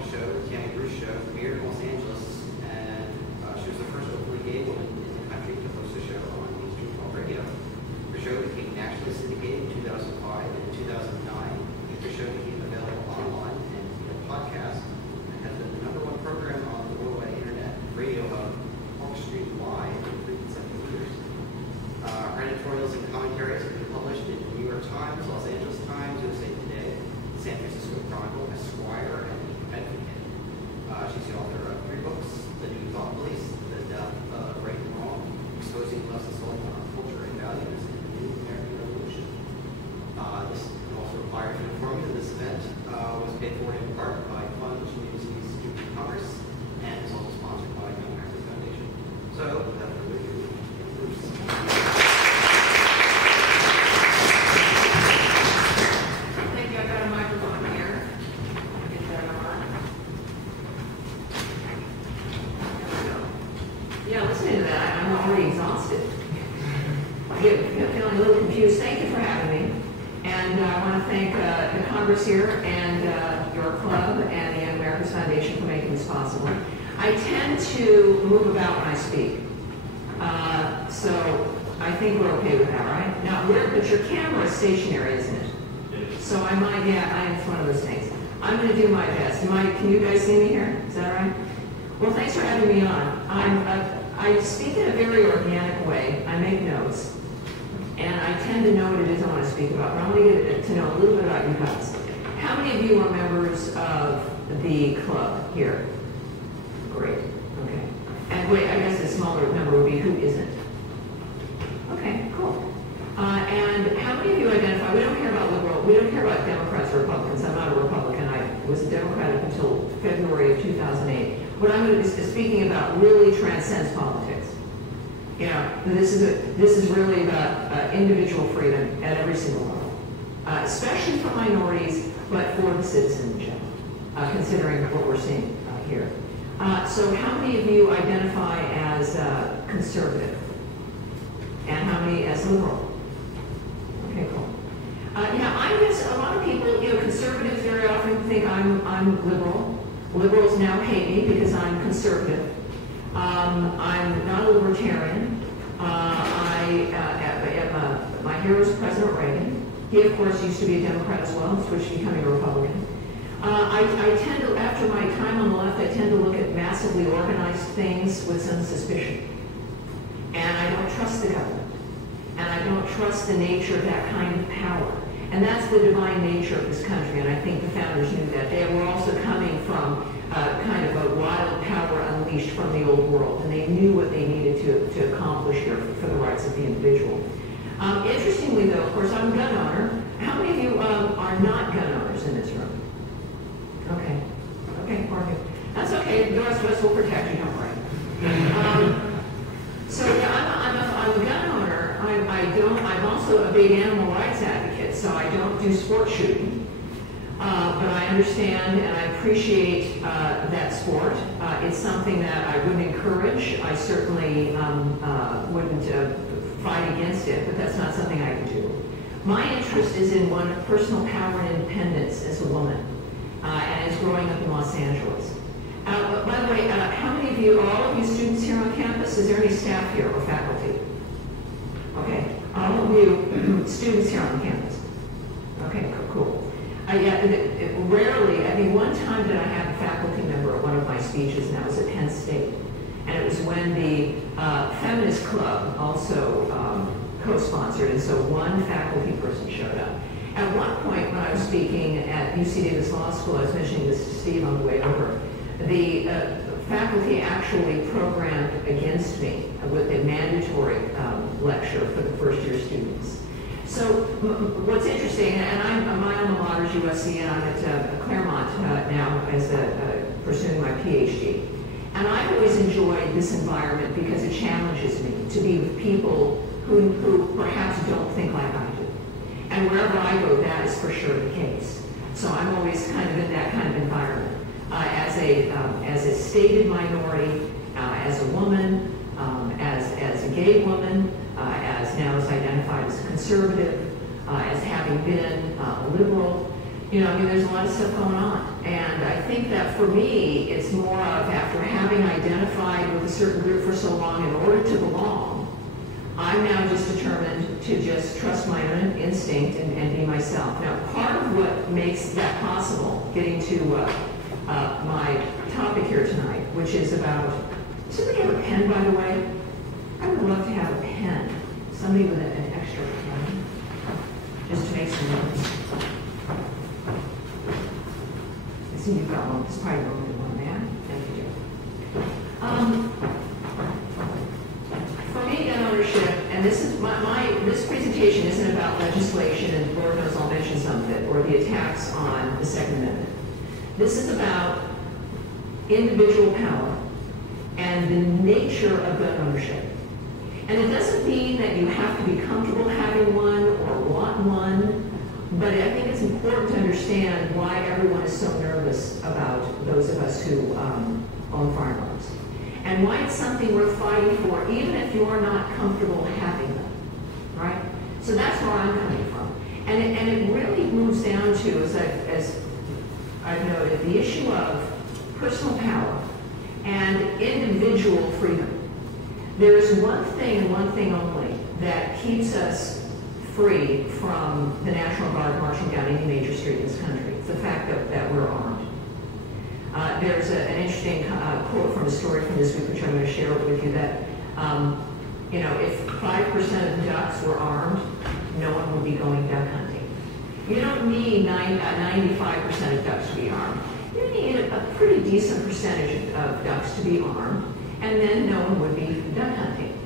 talk show, the Tammy show, premiered in Los Angeles, and she was the first openly gay woman in the country to host a show on mainstream talk radio. Her show became nationally syndicated in 2005 and in 2009. The show became available online and via podcast, and has been the #1 program on the worldwide internet radio hub, Talk Street Live, for 7 years. Her editorials and commentaries have been published in the New York Times, Los Angeles Times, USA Today, San Francisco Chronicle, Esquire, and The Advocate. She's the author of 3 books: The New Thought Police, The Death of Right and Wrong, Exposing Less Assault on Our Culture and Values, and The New American Revolution. This also requires to inform you that this event was paid for in part by funds from the UNC Student Congress and is also sponsored by the Young Americans Foundation. So, without further ado, Bruce. Yeah, listening to that, I'm already exhausted. I'm feeling a little confused. Thank you for having me. And I want to thank the Congress here and your club and the Young Americans Foundation for making this possible. I tend to move about when I speak. So I think we're okay with that, right? Now, but your camera is stationary, isn't it? So I might, yeah, it's one of those things. I'm going to do my best. Can you guys see me here? Is that all right? Well, thanks for having me on. I speak in a very organic way. I make notes. And I tend to know what it is I want to speak about. But I want to get to know a little bit about you guys. How many of you are members of the club here? Great. Okay. And wait, I guess a smaller number would be who isn't. Okay, cool. And how many of you identify, we don't care about liberal, we don't care about Democrats or Republicans. I'm not a Republican. I was a Democrat up until February of 2008. What I'm going to be speaking about really transcends politics. You know, this is really about individual freedom at every single level, especially for minorities, but for the citizen in general, considering what we're seeing here. So how many of you identify as conservative? And how many as liberal? Okay, cool. Yeah, I guess a lot of people, you know, conservatives very often think I'm liberal. Liberals now hate me because I'm conservative. I'm not a libertarian. My hero is President Reagan. He, of course, used to be a Democrat as well, and switched to becoming a Republican. I tend to, after my time on the left, I tend to look at massively organized things with some suspicion. And I don't trust the government. And I don't trust the nature of that kind of power. And that's the divine nature of this country, and I think the founders knew that. They were also coming from kind of a wild power unleashed from the old world, and they knew what they needed to accomplish here for the rights of the individual. Interestingly, though, of course, I'm a gun owner. How many of you are not gun owners in this room? Okay. Okay, perfect. That's okay. The rest of us will protect you, don't worry. So yeah, I'm a gun owner. I'm also a big animal rights advocate, so I don't do sport shooting. But I understand and I appreciate that sport. It's something that I wouldn't encourage. I certainly wouldn't fight against it, but that's not something I can do. My interest is in one of personal power and independence as a woman, and as growing up in Los Angeles. By the way, how many of you, are all of you students here on campus? Is there any staff here or faculty? Okay, all of you students here on campus. Okay, cool. Rarely, I mean, one time did I have a faculty member at one of my speeches, and that was at Penn State. And it was when the Feminist Club also co-sponsored, and so one faculty person showed up. At one point when I was speaking at UC Davis Law School, I was mentioning this to Steve on the way over, the faculty actually programmed against me with a mandatory lecture for the first-year students. So what's interesting, and my alma mater is USC, and I'm at Claremont now as pursuing my PhD. And I've always enjoyed this environment because it challenges me to be with people who perhaps don't think like I do. And wherever I go, that is for sure the case. So I'm always kind of in that kind of environment. As a stated minority, as a woman, as a gay woman, as now as identified as a conservative, as having been a liberal, You know, I mean, there's a lot of stuff going on. And I think that for me, it's more of after having identified with a certain group for so long in order to belong, I'm now just determined to just trust my own instinct and be myself. Now, part of what makes that possible, getting to my topic here tonight, which is about, does somebody have a pen, by the way? I would love to have a pen. Somebody with an extra pen, just to make some notes. I see you've got one. This is probably the only one, man. Thank you, Joe. For me, gun ownership, and this is this presentation isn't about legislation, and Lord knows I'll mention some of it, or the attacks on the Second Amendment. This is about individual power and the nature of gun ownership. And it doesn't mean that you have to be comfortable having one or want one, but I think it's important to understand why everyone is so nervous about those of us who own firearms, and why it's something worth fighting for, even if you're not comfortable having them, right? So that's where I'm coming from. And it really moves down to, as I've noted, the issue of personal power and individual freedom. There is one thing and one thing only that keeps us free from the National Guard marching down any major street in this country. It's the fact that we're armed. There's an interesting quote from a story from this week, which I'm going to share with you, that you know, if 5% of ducks were armed, no one would be going duck hunting. You don't need 95% of ducks to be armed. You need a pretty decent percentage of ducks to be armed, and then no one would be duck hunting.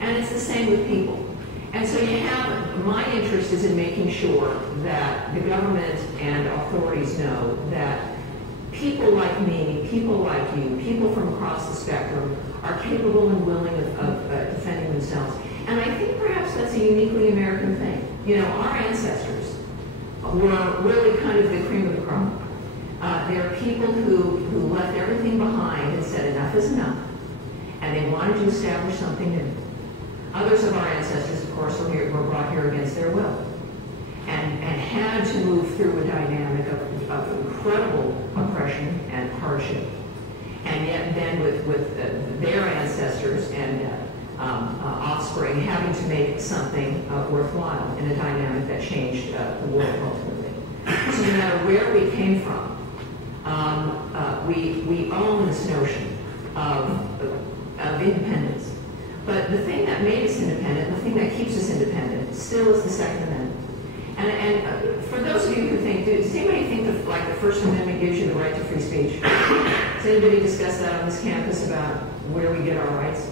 And it's the same with people. And so you have, my interest is in making sure that the government and authorities know that people like me, people like you, people from across the spectrum are capable and willing of defending themselves. And I think perhaps that's a uniquely American thing. You know, our ancestors were really kind of the cream of the crop. There are people who left everything behind and said enough is enough, and they wanted to establish something new. Others of our ancestors, of course, were brought here against their will, and had to move through a dynamic of incredible oppression and hardship. And yet then with their ancestors and offspring having to make something worthwhile in a dynamic that changed the world ultimately. So no matter where we came from, we own this notion of independence. But the thing that made us independent, the thing that keeps us independent, still is the Second Amendment. And for those of you who think, does anybody think that like the First Amendment gives you the right to free speech? Has anybody discussed that on this campus about where we get our rights?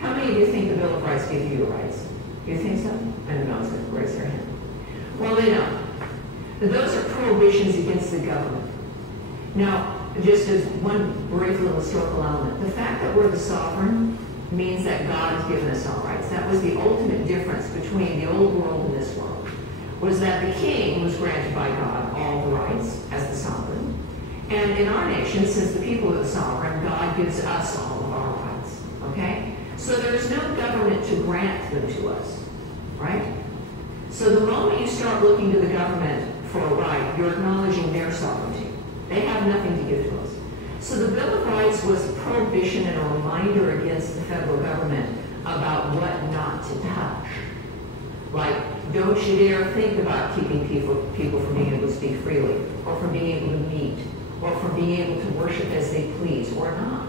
How many of you think the Bill of Rights gives you your rights? Do you think so? I don't know, it's going to raise their hand. Well, they don't. Those are prohibitions against the government. Now, just as one brief little historical element, the fact that we're the sovereign means that God has given us our rights. That was the ultimate difference between the old world and this world, was that the king was granted by God all the rights as the sovereign. And in our nation, since the people are the sovereign, God gives us all of our rights, okay? So there's no government to grant them to us, right? So the moment you start looking to the government for a right, you're acknowledging their sovereignty. They have nothing to give to us. So the Bill of Rights was a prohibition and a reminder against the federal government about what not to touch. Like, don't you dare think about keeping people from being able to speak freely, or from being able to meet, or from being able to worship as they please, or not,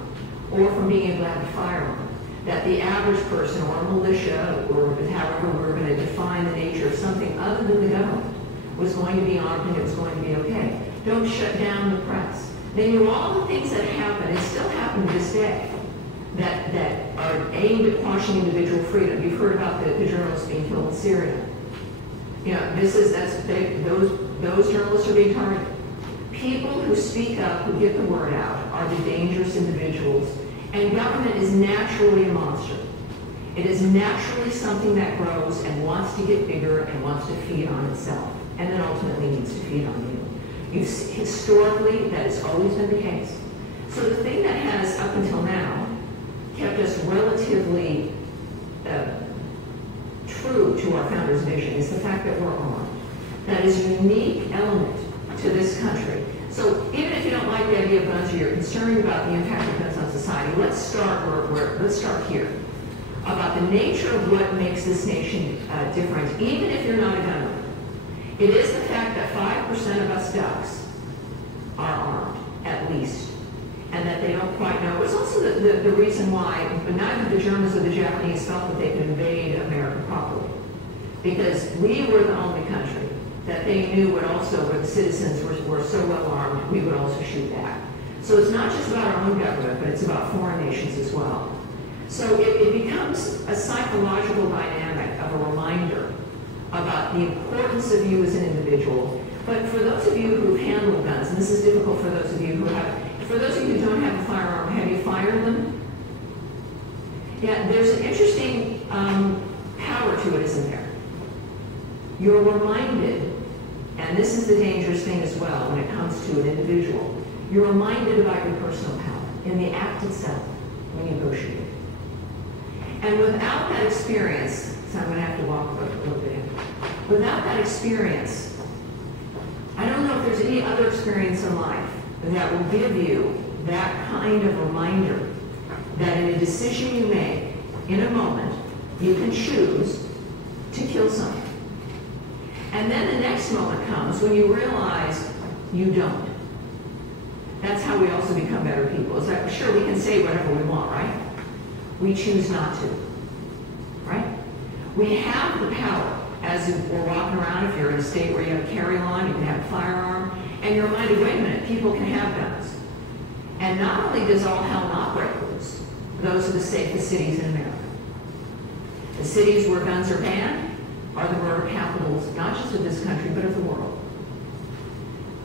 or from being able to have a firearm. That the average person, or militia, or however we're going to define the nature of something other than the government, was going to be armed and it was going to be okay. Don't shut down the press. They knew all the things that happen, and still happen to this day, that are aimed at quashing individual freedom. You've heard about the journalists being killed in Syria. You know, those journalists are being targeted. People who speak up, who get the word out, are the dangerous individuals, and government is naturally a monster. It is naturally something that grows and wants to get bigger and wants to feed on itself, and then ultimately needs to feed on you. Historically, that has always been the case. So the thing that has, up until now, kept us relatively true to our founder's vision is the fact that we're armed. That is a unique element country. So even if you don't like the idea of guns or you're concerned about the impact of guns on society, let's start here. About the nature of what makes this nation different, even if you're not a gun owner. It is the fact that 5% of us ducks are armed, at least, and that they don't quite know. It's also the reason why neither the Germans or the Japanese felt that they could invade America properly. Because we were the only country that they knew would also, where the citizens were so well armed, we would also shoot back. So it's not just about our own government, but it's about foreign nations as well. So it becomes a psychological dynamic of a reminder about the importance of you as an individual. But for those of you who've handled guns, and this is difficult for those of you for those of you who don't have a firearm, have you fired them? Yeah, there's an interesting power to it, isn't there? You're reminded, and this is the dangerous thing as well when it comes to an individual, you're reminded about your personal power in the act itself when you go shooting. And without that experience, so I'm going to have to walk a little bit in. Without that experience, I don't know if there's any other experience in life that will give you that kind of reminder that in a decision you make, in a moment, you can choose to kill someone. And then the next moment comes when you realize you don't. That's how we also become better people. It's like, sure, we can say whatever we want, right? We choose not to, right? We have the power, as we're walking around, if you're in a state where you have a carry-on, you can have a firearm, and you're reminded, wait a minute, people can have guns. And not only does all hell not break loose, those are the safest cities in America. The cities where guns are banned are the murder capitals, not just of this country, but of the world.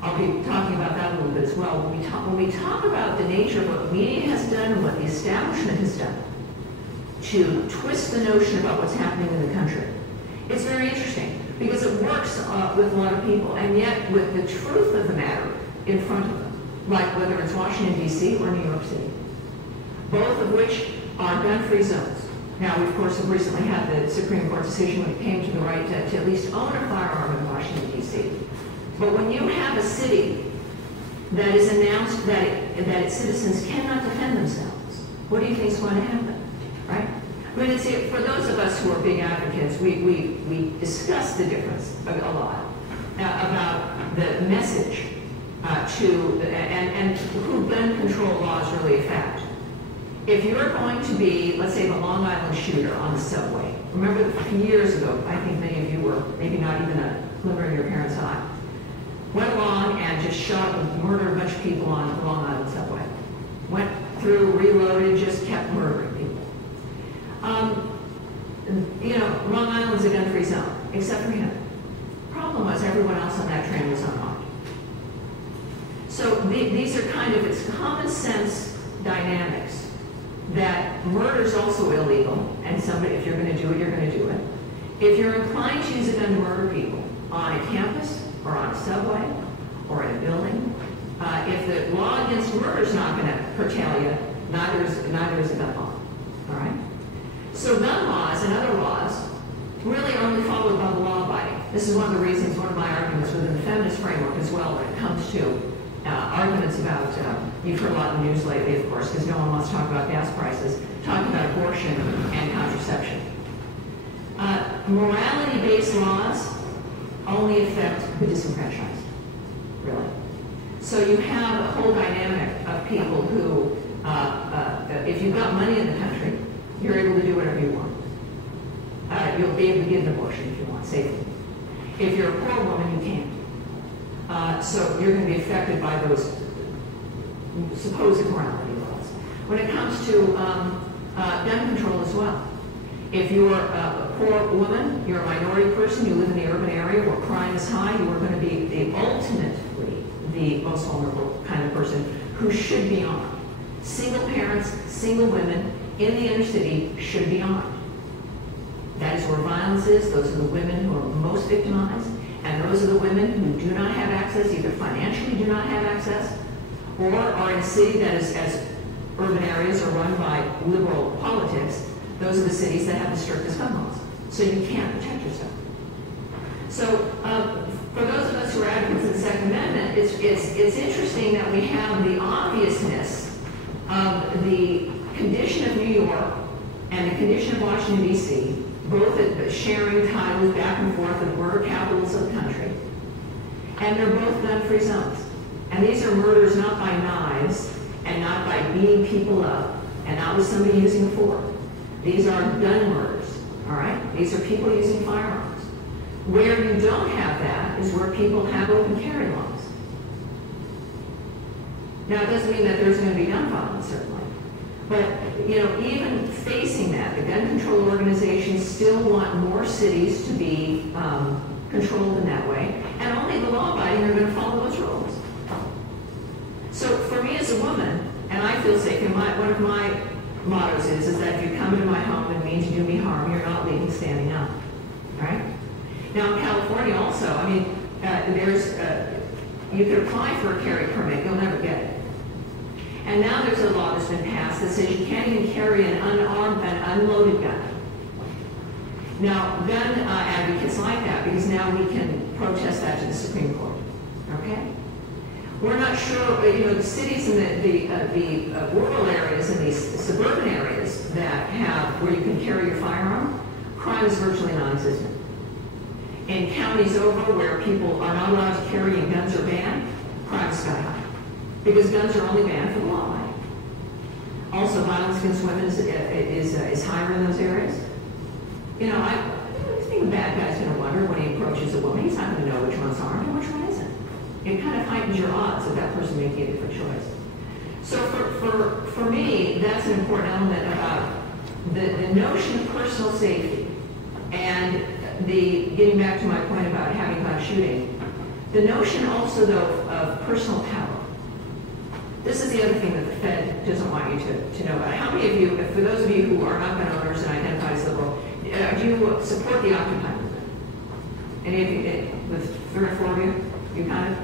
I'll be talking about that a little bit as well. When we talk about the nature of what media has done and what the establishment has done to twist the notion about what's happening in the country, it's very interesting because it works with a lot of people, and yet with the truth of the matter in front of them, like whether it's Washington, D.C. or New York City, both of which are gun-free zones. Now, we, of course, have recently had the Supreme Court decision when it came to the right to at least own a firearm in Washington, D.C. But when you have a city that is announced that its citizens cannot defend themselves, what do you think is going to happen, right? I mean, for those of us who are big advocates, we discuss the difference a lot about the message and who gun control laws really affect. If you're going to be, let's say, the Long Island shooter on the subway, remember a few years ago, I think many of you were maybe not even a glimmer in your parents' eye, went along and just shot and murdered a bunch of people on the Long Island subway. Went through, reloaded, just kept murdering people. Long Island's a gun-free zone, except for him. Problem was everyone else on that train was unarmed. So these are kind of, it's common sense dynamics that murder is also illegal, and somebody, if you're going to do it, you're going to do it. If you're inclined to use a gun to murder people on a campus or on a subway or in a building, if the law against murder is not going to curtail you, neither is a gun law. All right? So gun laws and other laws really are only followed by the law-abiding. This is one of the reasons, one of my arguments within the feminist framework as well when it comes to arguments about, you've heard a lot in the news lately, of course, because no one wants to talk about gas prices, talking about abortion and contraception. Morality-based laws only affect the disenfranchised, really. So you have a whole dynamic of people who, if you've got money in the country, you're able to do whatever you want. You'll be able to get an abortion if you want, safely. If you're a poor woman, you can't. So you're going to be affected by those supposed morality laws. When it comes to gun control as well, if you're a poor woman, you're a minority person, you live in the urban area where crime is high, you are going to be ultimately the most vulnerable kind of person who should be armed. Single parents, single women in the inner city should be armed. That is where violence is. Those are the women who are most victimized, and those are the women who do not have access, either financially do not have access, or are in a city that is, as urban areas are run by liberal politics, those are the cities that have the strictest gun laws. So you can't protect yourself. So for those of us who are advocates of the Second Amendment, it's it's interesting that we have the obviousness of the condition of New York and the condition of Washington, D.C., both sharing titles back and forth of murder capitals of the country. And they're both gun-free zones. And these are murders not by knives and not by beating people up and not with somebody using a fork. These are gun murders, all right? These are people using firearms. Where you don't have that is where people have open carry laws. Now, it doesn't mean that there's going to be gun violence, certainly. But, you know, even facing that, the gun control organizations still want more cities to be controlled in that way, and only the law-abiding are going to follow those rules. So for me as a woman, and I feel safe, and one of my mottos is that if you come into my home and mean to do me harm, you're not leaving standing up, right? Now in California also, I mean, you could apply for a carry permit, you'll never get it. And now there's a law that's been passed that says you can't even carry an unarmed, an unloaded gun. Now, gun advocates like that because now we can protest that to the Supreme Court, okay? We're not sure, you know, the cities and the rural areas and these suburban areas that have, where you can carry your firearm, crime is virtually non-existent. In counties over where people are not allowed to carry and guns are banned, crime is sky high. Because guns are only banned for the law. Also, violence against women is higher in those areas. You know, I think a bad guy's going to wonder when he approaches a woman, he's not going to know which one's armed and which one isn't. It kind of heightens your odds of that person making a different choice. So for me, that's an important element about the notion of personal safety and getting back to my point about having gun shooting, the notion also, though, of personal power. This is the other thing that the Fed doesn't want you to know about. How many of you, for those of you who are not gun owners and identify as liberal, do you support the Occupy movement? Any of you, with 3 or 4 of you? You kind of?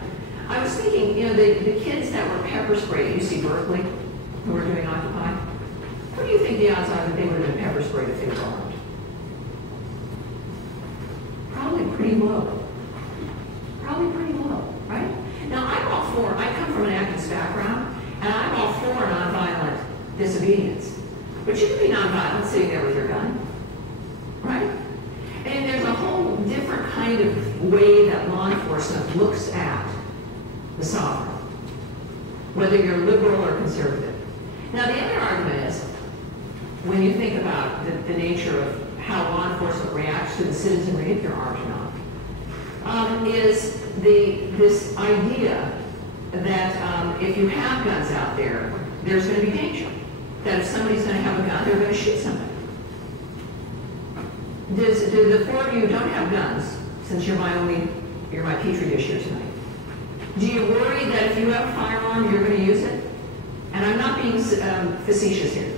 I was thinking, you know, the kids that were pepper sprayed at UC Berkeley, who were doing Occupy, what do you think the odds are that they would have been pepper sprayed if they were armed? Probably pretty low. Probably pretty low, right? Now, I'm all for, I come from an activist background, and I'm all for nonviolent disobedience. But you can be nonviolent sitting there with your gun, right? And there's a whole different kind of way that law enforcement looks at the sovereign, whether you're liberal or conservative. Now, the other argument is, when you think about the nature of how law enforcement reacts to the citizenry, if you're armed or not, is this idea that if you have guns out there, there's going to be danger. That if somebody's going to have a gun, they're going to shoot somebody. Do the 4 of you who don't have guns, since you're my petri dish here tonight, do you worry that if you have a firearm, you're going to use it? And I'm not being facetious here.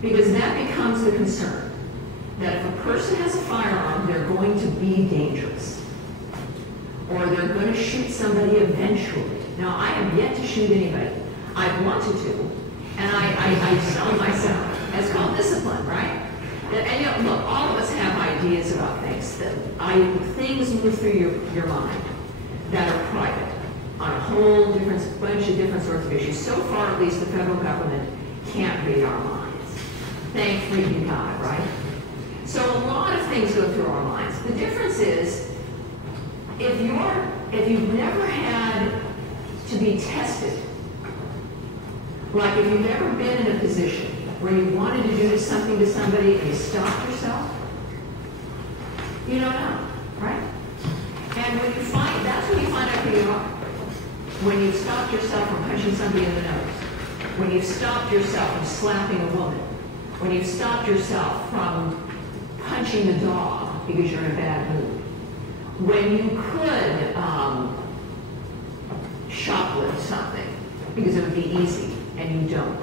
Because that becomes the concern. That if a person has a firearm, they're going to be dangerous. Or they're going to shoot somebody eventually. Now, I have yet to shoot anybody. I've wanted to, and I sell myself. It's called discipline, right? And you know, look, all of us have ideas about things. Things move through your mind that are private on a whole bunch of different sorts of issues. So far, at least, the federal government can't read our minds. Thank freaking God, right? So a lot of things go through our minds. The difference is, if you've never had to be tested, like if you've ever been in a position where you wanted to do something to somebody and you stopped yourself, you don't know, right? And when you find, that's when you find out who you are. When you've stopped yourself from punching somebody in the nose, when you've stopped yourself from slapping a woman, when you've stopped yourself from punching the dog because you're in a bad mood, when you could shoplift something because it would be easy and you don't.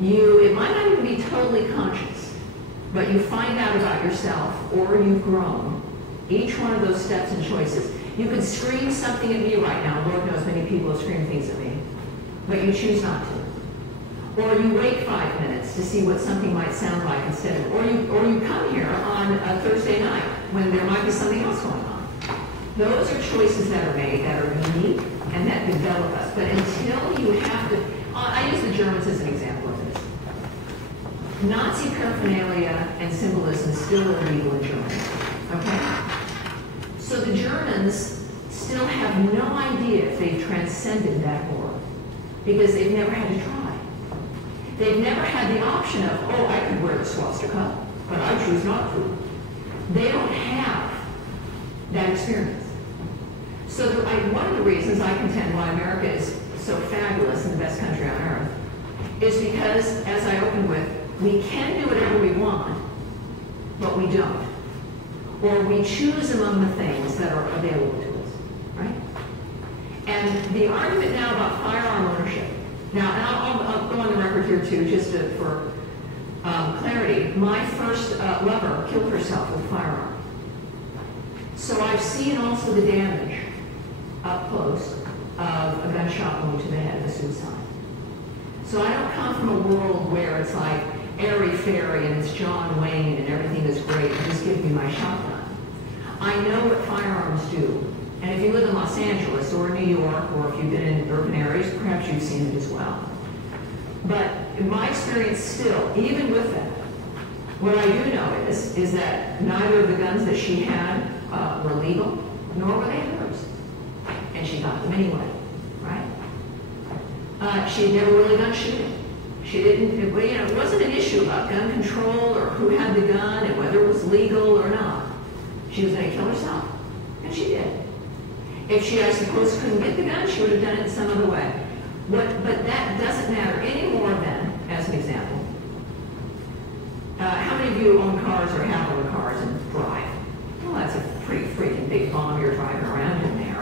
It might not even be totally conscious, but you find out about yourself or you've grown. Each one of those steps and choices. You could scream something at me right now. Lord knows many people have screamed things at me, but you choose not to. Or you wait 5 minutes to see what something might sound like instead of, or you come here on a Thursday night when there might be something else going on. Those are choices that are made that are unique and that develop us. But until you have to, I use the Germans as an example of this. Nazi paraphernalia and symbolism is still illegal in Germany. Okay? So the Germans still have no idea if they've transcended that horror because they've never had to try. They've never had the option of, oh, I could wear the swastika, but I choose not to. They don't have that experience. So one of the reasons I contend why America is so fabulous and the best country on earth is because, as I opened with, we can do whatever we want, but we don't. Or we choose among the things that are available to us, right? And the argument now about firearm ownership. Now, and I'll go on the record here too, just for clarity. My first lover killed herself with a firearm. So I've seen also the damage up close of a gunshot wound to the head, a suicide. So I don't come from a world where it's like airy-fairy and it's John Wayne and everything is great, just give me my shotgun. I know what firearms do. And if you live in Los Angeles or New York, or if you've been in urban areas, perhaps you've seen it as well. But in my experience still, even with that, what I do know is that neither of the guns that she had were legal, nor were they hers. And she got them anyway, right? She had never really done shooting. She didn't, it wasn't an issue about gun control or who had the gun and whether it was legal or not. She was going to kill herself, and she did. If she, I suppose, couldn't get the gun, she would have done it in some other way. But that doesn't matter any more than, as an example, how many of you own cars or have owned cars and drive? Well, that's a pretty freaking big bomb you're driving around in there.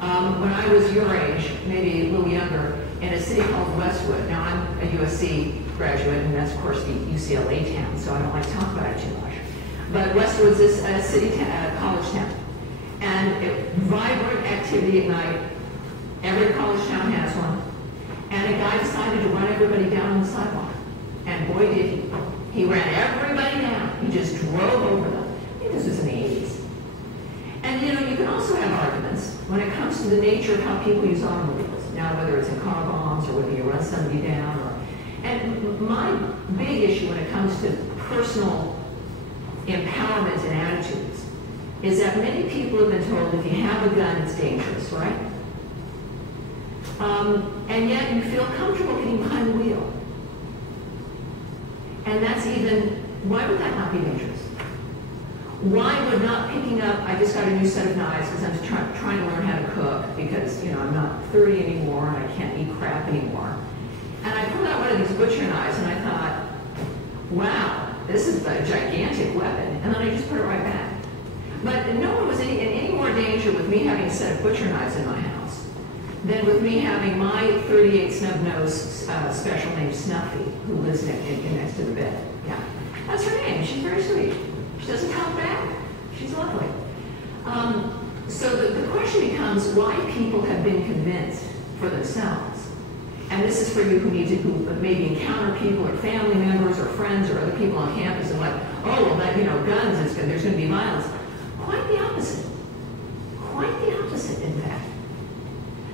When I was your age, maybe a little younger, in a city called Westwood. Now, I'm a USC graduate, and that's, of course, the UCLA town, so I don't like to talk about it too much. But Westwood's a city, college town. And vibrant activity at night. Every college town has one. And a guy decided to run everybody down on the sidewalk. And boy, did he. He ran everybody down. He just drove over them. I think this was in the 80s. And you can also have arguments when it comes to the nature of how people use automobiles. Now, whether it's in car bombs or whether you run somebody down. And my big issue when it comes to personal empowerment and attitudes is that many people have been told if you have a gun, it's dangerous, right? And yet you feel comfortable getting behind the wheel. And that's even, why would that not be dangerous? Why would not picking up, I just got a new set of knives because I'm trying to learn how to cook because, I'm not 30 anymore and I can't eat crap anymore. And I pulled out one of these butcher knives and I thought, wow, this is a gigantic weapon. And then I just put it right back. But no one was in any more danger with me having a set of butcher knives in my house than with me having my 38 snub-nosed special named Snuffy, who lives next to the bed. Yeah, that's her name. She's very sweet. She doesn't talk back. She's lovely. So the question becomes why people have been convinced for themselves. And this is for you who maybe encounter people or family members or friends or other people on campus and like, oh, well, that, guns, there's going to be violence. Quite the opposite. Quite the opposite, in fact.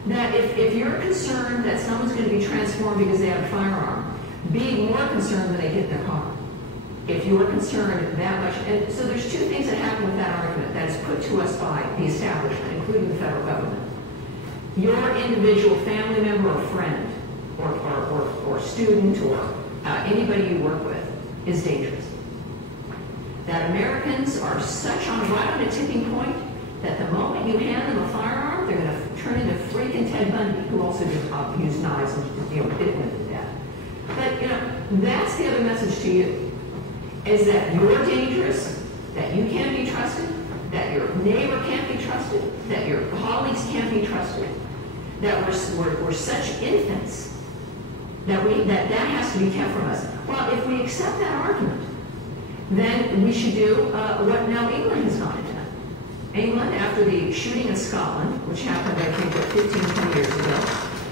That if you're concerned that someone's going to be transformed because they have a firearm, be more concerned when they get in their car. If you're concerned that much, and so there's two things that happen with that argument that is put to us by the establishment, including the federal government. Your individual family member or friend or student or anybody you work with is dangerous. That Americans are right on a tipping point that the moment you hand them a firearm, they're going to turn into freaking Ted Bundy, who also used knives and hit women to death. But that's the other message to you, is that you're dangerous, that you can't be trusted, that your neighbor can't be trusted, that your colleagues can't be trusted, that we're such infants that that has to be kept from us. Well, if we accept that argument, then we should do what now England has gone into. England, after the shooting in Scotland, which happened, I think, 15, 20 years ago,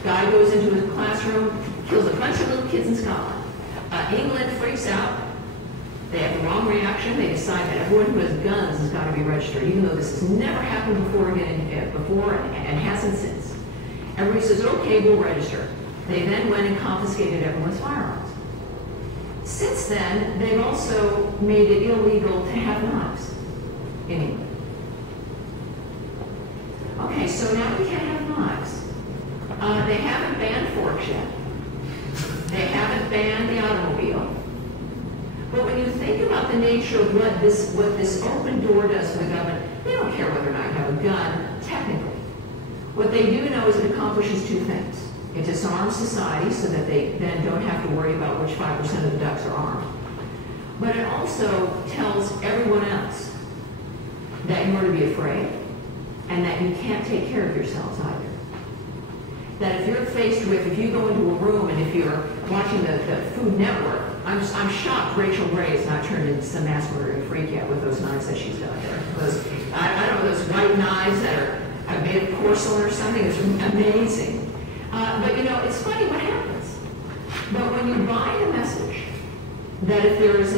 guy goes into his classroom, kills a bunch of little kids in Scotland. England freaks out. They have the wrong reaction. They decide that everyone who has guns has got to be registered, even though this has never happened before and hasn't since. Everybody says, okay, we'll register. They then went and confiscated everyone's firearms. Since then, they've also made it illegal to have knives in England. Okay, so now we can't have knives. They haven't banned forks yet. They haven't banned the automobile. But when you think about the nature of what this open door does to the government, they don't care whether or not you have a gun, technically. What they do know is it accomplishes two things. It disarms society so that they then don't have to worry about which 5% of the ducks are armed. But it also tells everyone else that you are to be afraid and that you can't take care of yourselves either. That if you're faced with, if you go into a room and if you're watching the Food Network, I'm shocked Rachel Gray has not turned into some mass murdering freak yet with those knives that she's got there. Those, I don't know, those white knives that are made of porcelain or something. It's amazing. But you know, it's funny what happens. But when you buy the message that if there is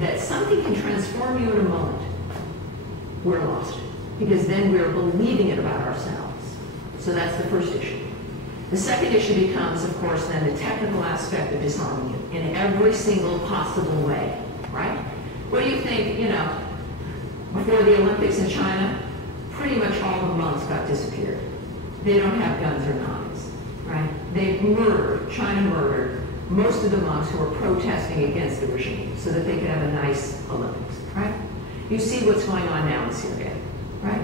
that something can transform you in a moment, we're lost. Because then we're believing it about ourselves. So that's the first issue. The second issue becomes, of course, then the technical aspect of disarming you in every single possible way, right? What do you think, you know, before the Olympics in China, pretty much all the monks got disappeared. They don't have guns or knives, right? They murdered, China murdered most of the monks who were protesting against the regime so that they could have a nice Olympics, right? You see what's going on now in Syria, right?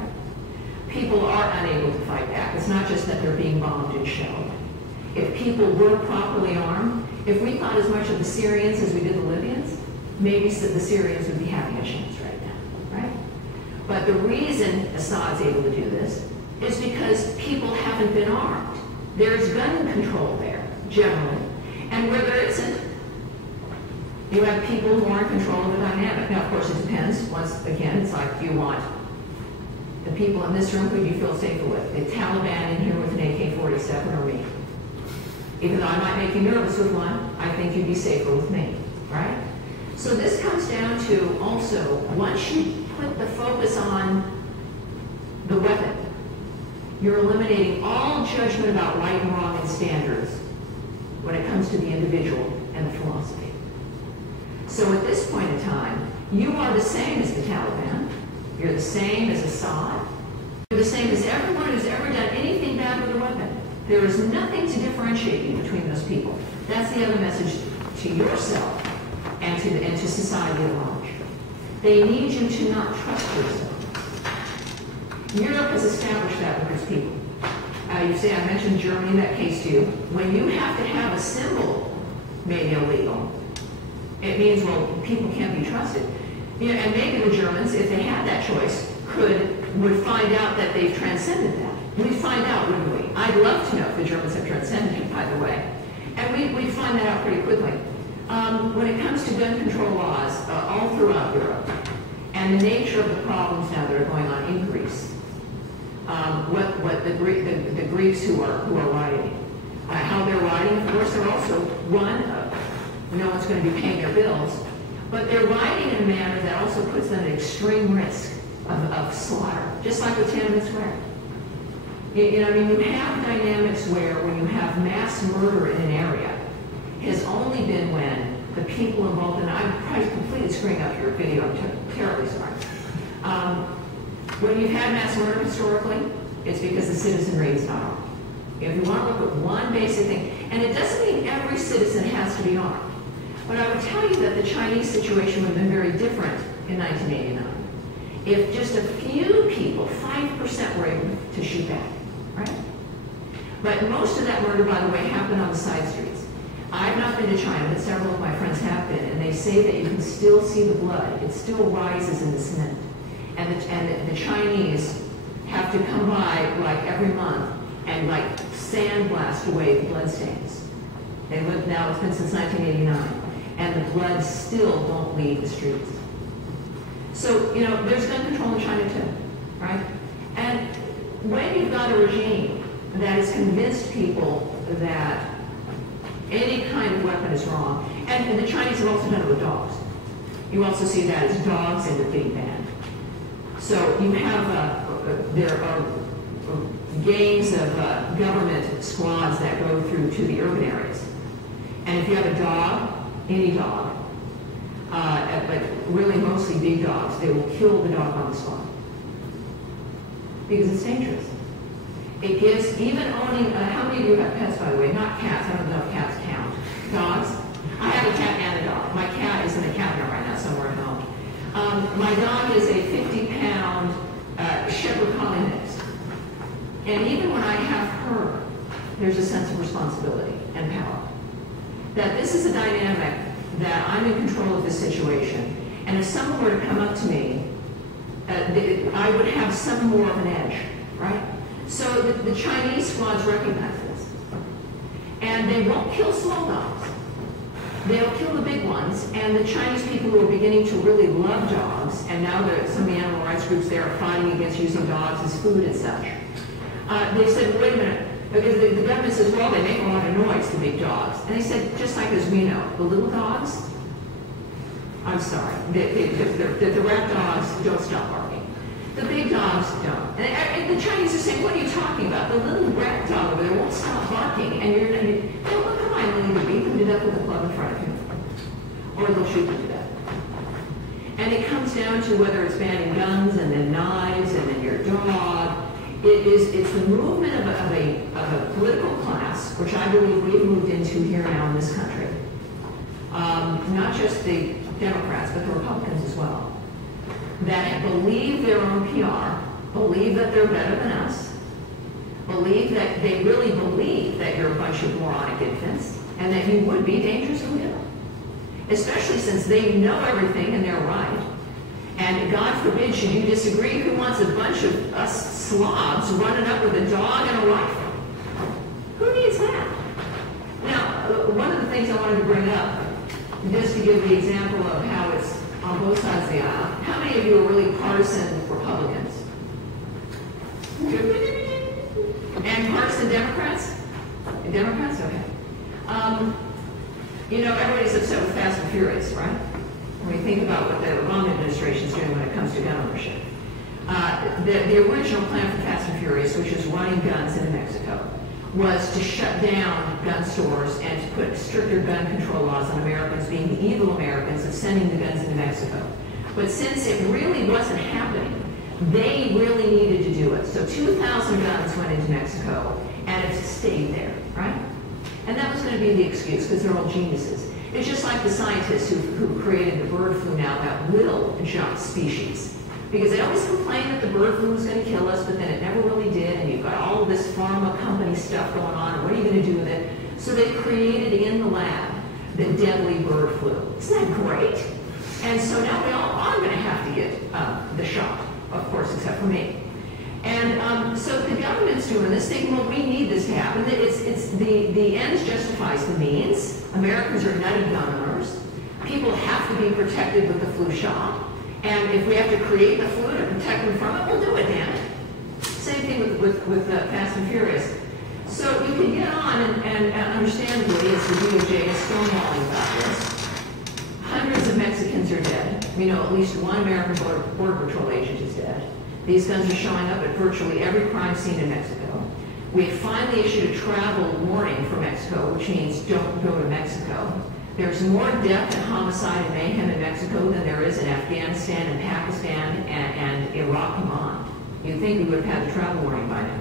People are unable to fight back. It's not just that they're being bombed and shelled. If people were properly armed, if we thought as much of the Syrians as we did the Libyans, maybe the Syrians would be having a chance right now, right? But the reason Assad's able to do this is because people haven't been armed. There's gun control there, generally. And where there isn't, you have people who are in control of the dynamic. Now, of course, it depends. Once again, it's like you want the people in this room who you feel safer with. The Taliban in here with an AK-47 or me. Even though I might make you nervous with one, I think you'd be safer with me, right? So this comes down to also, once you put the focus on the weapon, you're eliminating all judgment about right and wrong and standards when it comes to the individual and the philosophy. So at this point in time, you are the same as the Taliban. You're the same as Assad. You're the same as everyone who's ever done anything bad with a weapon. There is nothing to differentiate you between those people. That's the other message to yourself and to society at large. They need you to not trust yourself. Europe has established that with its people. You say, I mentioned Germany, that case to you. When you have to have a symbol made illegal, it means, well, people can't be trusted. You know, and maybe the Germans, if they had that choice, would find out that they've transcended that. We'd find out, wouldn't we? I'd love to know if the Germans have transcended it, by the way. And we'd find that out pretty quickly. When it comes to gun control laws, all throughout Europe, and the nature of the problems now that are going on in Greece, what the Greeks who are rioting, how they're rioting, of course, they're also no one's going to be paying their bills, but they're rioting in a manner that also puts them at extreme risk of slaughter, just like with Tiananmen Square. You know, I mean, you have dynamics where when you have mass murder in an area, has only been when the people involved, and I'm probably completely screwing up your video, I'm terribly sorry. When you've had mass murder historically, it's because the citizenry is not armed. If you want to look at one basic thing, and it doesn't mean every citizen has to be armed, but I would tell you that the Chinese situation would have been very different in 1989 if just a few people, 5%, were able to shoot back, right? But most of that murder, by the way, happened on the side streets. I've not been to China, but several of my friends have been, and they say that you can still see the blood. It still rises in the cement. And the Chinese have to come by like every month and like sandblast away the bloodstains. They live now, it's been since 1989, and the blood still won't leave the streets. So, you know, there's gun control in China too, right? And when you've got a regime that has convinced people that Any kind of weapon is wrong. And the Chinese have also done it with dogs. You also see that as dogs end up getting banned. So you have, there are gangs of government squads that go through to the urban areas. And if you have a dog, any dog, but really mostly big dogs, they will kill the dog on the spot. Because it's dangerous. It gives, even owning, how many of you have pets, by the way? Not cats, I don't know if cats count. Dogs? I have a cat and a dog. My cat is in the cabinet right now somewhere at home. My dog is a 50-pound Shepherd Collie mix. And even when I have her, there's a sense of responsibility and power. That this is a dynamic that I'm in control of this situation. And if someone were to come up to me, I would have some more of an edge, right? So the Chinese squads recognize this. And they won't kill small dogs. They'll kill the big ones. And the Chinese people who are beginning to really love dogs, and now some of the animal rights groups there are fighting against using dogs as food and such. They said, wait a minute, because the government says, well, they make a lot of noise, the big dogs. And they said, just like as we know, the little dogs, I'm sorry, the rat dogs don't stop barking. The big dogs don't. And the Chinese are saying, what are you talking about? The little rat dog over there won't stop barking. And they'll look at my little to beat them to death with a club in front of you. Or they'll shoot them to death. And it comes down to whether it's banning guns and then knives and then your dog. It's the movement of a political class, which I believe we've moved into here now in this country. Not just the Democrats, but the Republicans as well. That believe their own PR, believe that they're better than us, believe that they really believe that you're a bunch of moronic infants, and that you would be dangerously ill. Especially since they know everything and they're right. And God forbid, should you disagree, who wants a bunch of us slobs running up with a dog and a rifle? Who needs that? Now, one of the things I wanted to bring up, just to give the example of how it's on both sides of the aisle, how many of you are really partisan Republicans? And partisan Democrats? Democrats? Okay. You know, everybody's upset with Fast and Furious, right? When you think about what the Obama administration is doing when it comes to gun ownership. The original plan for Fast and Furious, which is running guns into Mexico, was to shut down gun stores and to put stricter gun control laws on Americans, being the evil Americans, of sending the guns into Mexico. But since it really wasn't happening, they really needed to do it. So 2,000 guns went into Mexico, and it stayed there, right? And that was going to be the excuse, because they're all geniuses. It's just like the scientists who created the bird flu now that will jump species. Because they always complain that the bird flu was going to kill us, but then it never really did, and you've got all of this pharma company stuff going on, and what are you going to do with it? So they created in the lab the deadly bird flu. Isn't that great? And so now we all are going to have to get the shot, of course, except for me. And so the government's doing this, thinking, well, we need this to happen. It's the ends justifies the means. Americans are nutty gun owners. People have to be protected with the flu shot. And if we have to create the flu to protect them from it, we'll do it, damn it. Same thing with Fast and Furious. So you can get on, and understandably, as the DOJ is stonewalling about this, hundreds of Mexicans are dead. We know at least one American Border Patrol agent is dead. These guns are showing up at virtually every crime scene in Mexico. We finally issued a travel warning for Mexico, which means don't go to Mexico. There's more death and homicide and mayhem in Mexico than there is in Afghanistan and Pakistan and Iraq. Come on. You'd think we would have had the travel warning by now.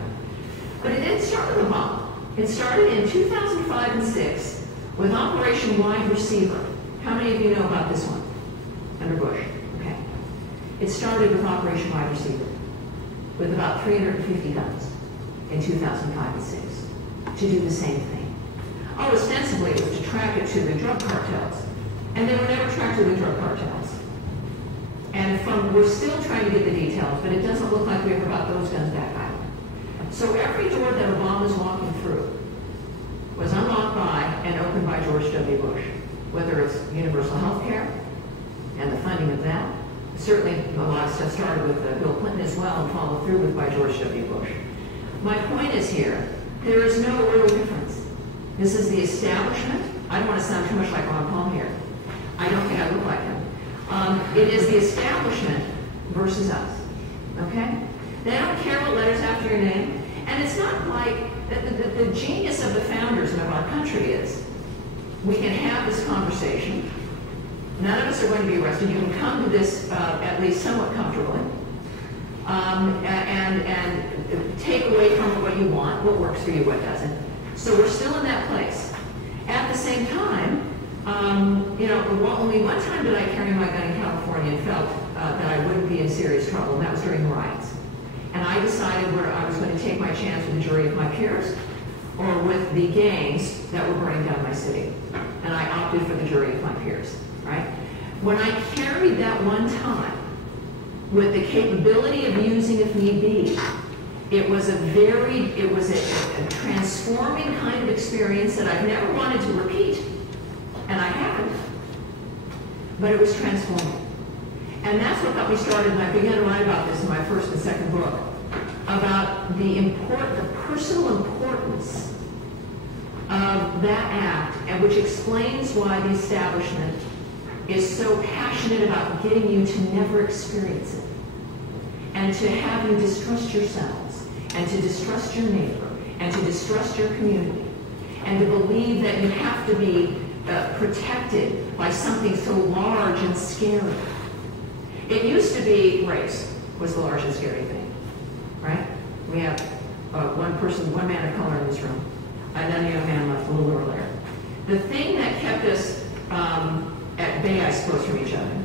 But it didn't start with a bomb. It started in 2005 and 6 with Operation Wide Receiver. How many of you know about this one? Under Bush. Okay. It started with Operation Wide Receiver with about 350 guns in 2005 and 6 to do the same thing. Oh, ostensibly it was to track it to the drug cartels. And they were never tracked to the drug cartels. And we're still trying to get the details, but it doesn't look like we ever got those guns back either. So every door that Obama was walking through was unlocked by and opened by George W. Bush. Whether it's universal health care and the funding of that. Certainly a lot of stuff started with Bill Clinton as well and followed through with by George W. Bush. My point is here, there is no real difference This is the establishment. I don't want to sound too much like Ron Paul here. I don't think I look like him. It is the establishment versus us, okay? They don't care what letters after your name. And it's not like, the genius of the founders and of our country is, we can have this conversation. None of us are going to be arrested. You can come to this at least somewhat comfortably. And take away from it what you want, what works for you, what doesn't. So we're still in that place. At the same time, only one time did I carry my gun in California and felt that I wouldn't be in serious trouble, and that was during the riots. And I decided where I was going to take my chance with the jury of my peers or with the gangs that were burning down my city. And I opted for the jury of my peers, right? When I carried that one time with the capability of using if need be, it was a transforming kind of experience that I've never wanted to repeat. And I haven't. But it was transforming. And that's what got me started, and I began to write about this in my first and second book, about the personal importance of that act, and which explains why the establishment is so passionate about getting you to never experience it, and to have you distrust yourselves, and to distrust your neighbor, and to distrust your community, and to believe that you have to be protected by something so large and scary. It used to be race was the large and scary thing, right? We have one man of color in this room, and then a young man left a little earlier. The thing that kept us at bay, I suppose, from each other,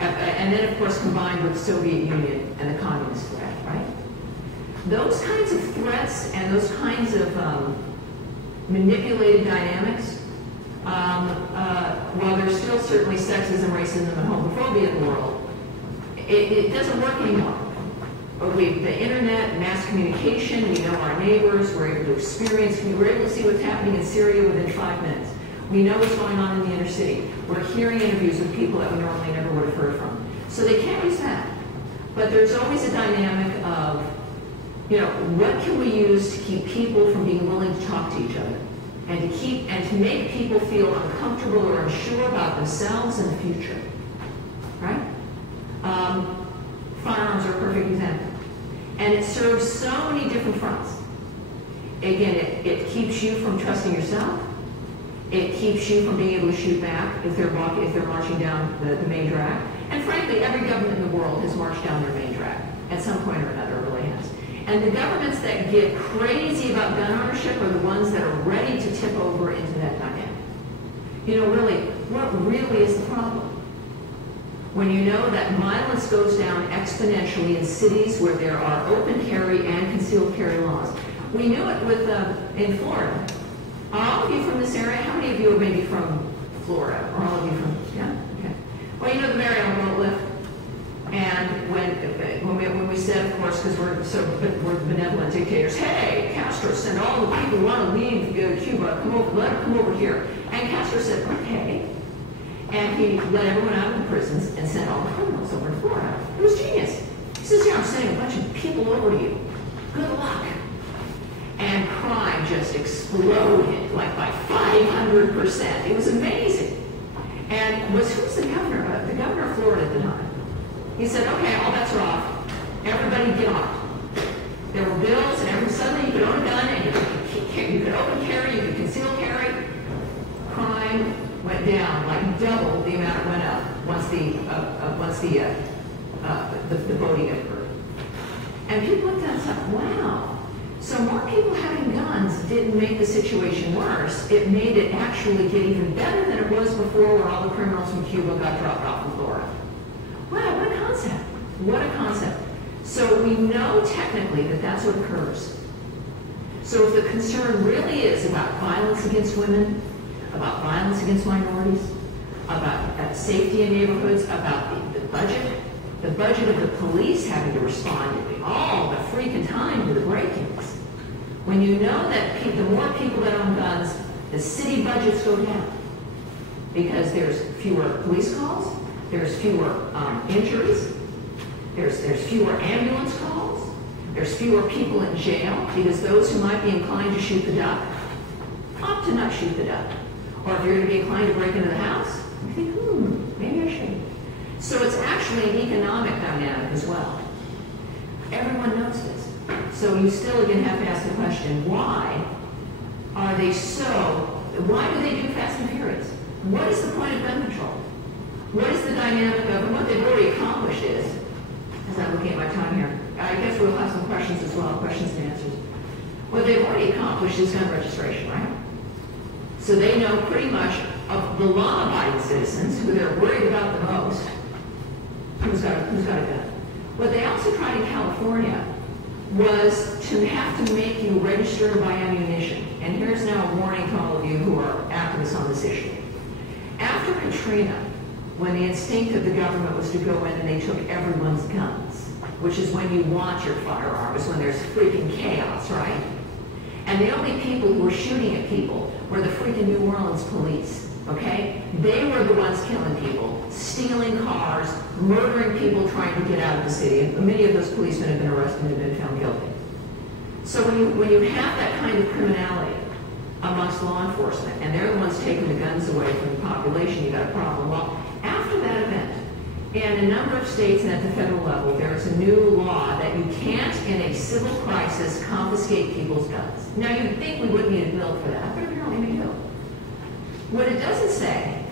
and then, of course, combined with the Soviet Union and the communist threat, right? Those kinds of threats and those kinds of manipulated dynamics, while there's still certainly sexism, racism, and homophobia in the world, it doesn't work anymore. The internet, mass communication, we know our neighbors, we're able to experience, we're able to see what's happening in Syria within 5 minutes. We know what's going on in the inner city. We're hearing interviews with people that we normally never would have heard from. So they can't use that. But there's always a dynamic of, what can we use to keep people from being willing to talk to each other? And to make people feel uncomfortable or unsure about themselves and the future, right? Firearms are a perfect example. And it serves so many different fronts. Again, it keeps you from trusting yourself. It keeps you from being able to shoot back if they're marching down the main drag. And frankly, every government in the world has marched down their main drag at some point or another, it really has. And the governments that get crazy about gun ownership are the ones that are ready to tip over into that dynamic. Really, what really is the problem? When you know that violence goes down exponentially in cities where there are open carry and concealed carry laws. We knew it with in Florida. Are all of you from this area? How many of you are maybe from Florida? Or all of you from, yeah? Okay. Well, the Marion won't live. And when we said, of course, because we're benevolent dictators, hey, Castro, send all the people who want to leave Cuba, let them come over here. And Castro said, okay. And he let everyone out of the prisons and sent all the criminals over to Florida. It was genius. He says, I'm sending a bunch of people over to you. Good luck. And crime just exploded, like by 500%. It was amazing. And who's the governor? The governor of Florida at the time. He said, okay, all bets are off. Everybody get on. There were bills, and suddenly you could own a gun, and you could open carry, you could conceal carry. Crime went down, like double the amount it went up once the voting occurred. And people looked at it and said, wow. So more people having guns didn't make the situation worse. It made it actually get even better than it was before, where all the criminals from Cuba got dropped off in Florida. Wow, what a concept. What a concept. So we know technically that that's what occurs. So if the concern really is about violence against women, about violence against minorities, about safety in neighborhoods, about the budget of the police having to respond all the freaking time to the break-ins. When you know that the more people that own guns, the city budgets go down because there's fewer police calls, there's fewer injuries, there's fewer ambulance calls, there's fewer people in jail because those who might be inclined to shoot the duck opt to not shoot the duck. Or if you're going to be inclined to break into the house, you think, maybe I should. So it's actually an economic dynamic as well. Everyone knows this. So you still again have to ask the question, why do they do Fast and Furious? What is the point of gun control? What is the dynamic of, and what they've already accomplished is, as I'm looking at my time here, I guess we'll have some questions as well, questions and answers. What they've already accomplished is gun registration, right? So they know pretty much of the law-abiding citizens who they're worried about the most, who's got a gun. What they also tried in California was to have to make you register to buy ammunition. And here's now a warning to all of you who are activists on this issue. After Katrina, when the instinct of the government was to go in and they took everyone's guns, which is when you want your firearms, when there's freaking chaos, right? And the only people who were shooting at people were the freaking New Orleans police, okay? They were the ones killing people, stealing cars, murdering people trying to get out of the city. And many of those policemen have been arrested and have been found guilty. So when you have that kind of criminality amongst law enforcement, and they're the ones taking the guns away from the population, you got a problem. Well, after that event, in a number of states and at the federal level, there is a new law that you can't, in a civil crisis, confiscate people's guns. Now, you'd think we wouldn't need a bill for that, but apparently we do. What it doesn't say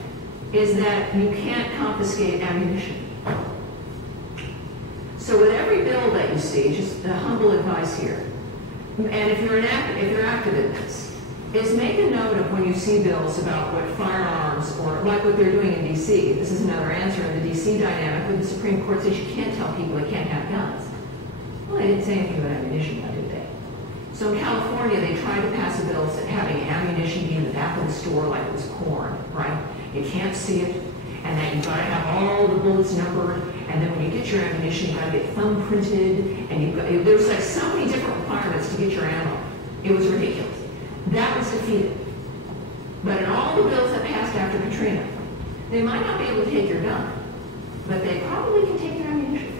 is that you can't confiscate ammunition. So with every bill that you see, just a humble advice here, and if you're active in this, is make a note of when you see bills about what firearms, or like what they're doing in D.C. This is another answer in the D.C. dynamic, where the Supreme Court says you can't tell people they can't have guns. Well, they didn't say anything about ammunition, now did they? So in California, they tried to pass a bill having ammunition be in the back of the store like it was corn, right? You can't see it, and that you've got to have all the bullets numbered, and then when you get your ammunition, you've got to get thumbprinted, and there's like so many different requirements to get your ammo. It was ridiculous. That was defeated. But in all the bills that passed after Katrina, they might not be able to take your gun, but they probably can take your ammunition.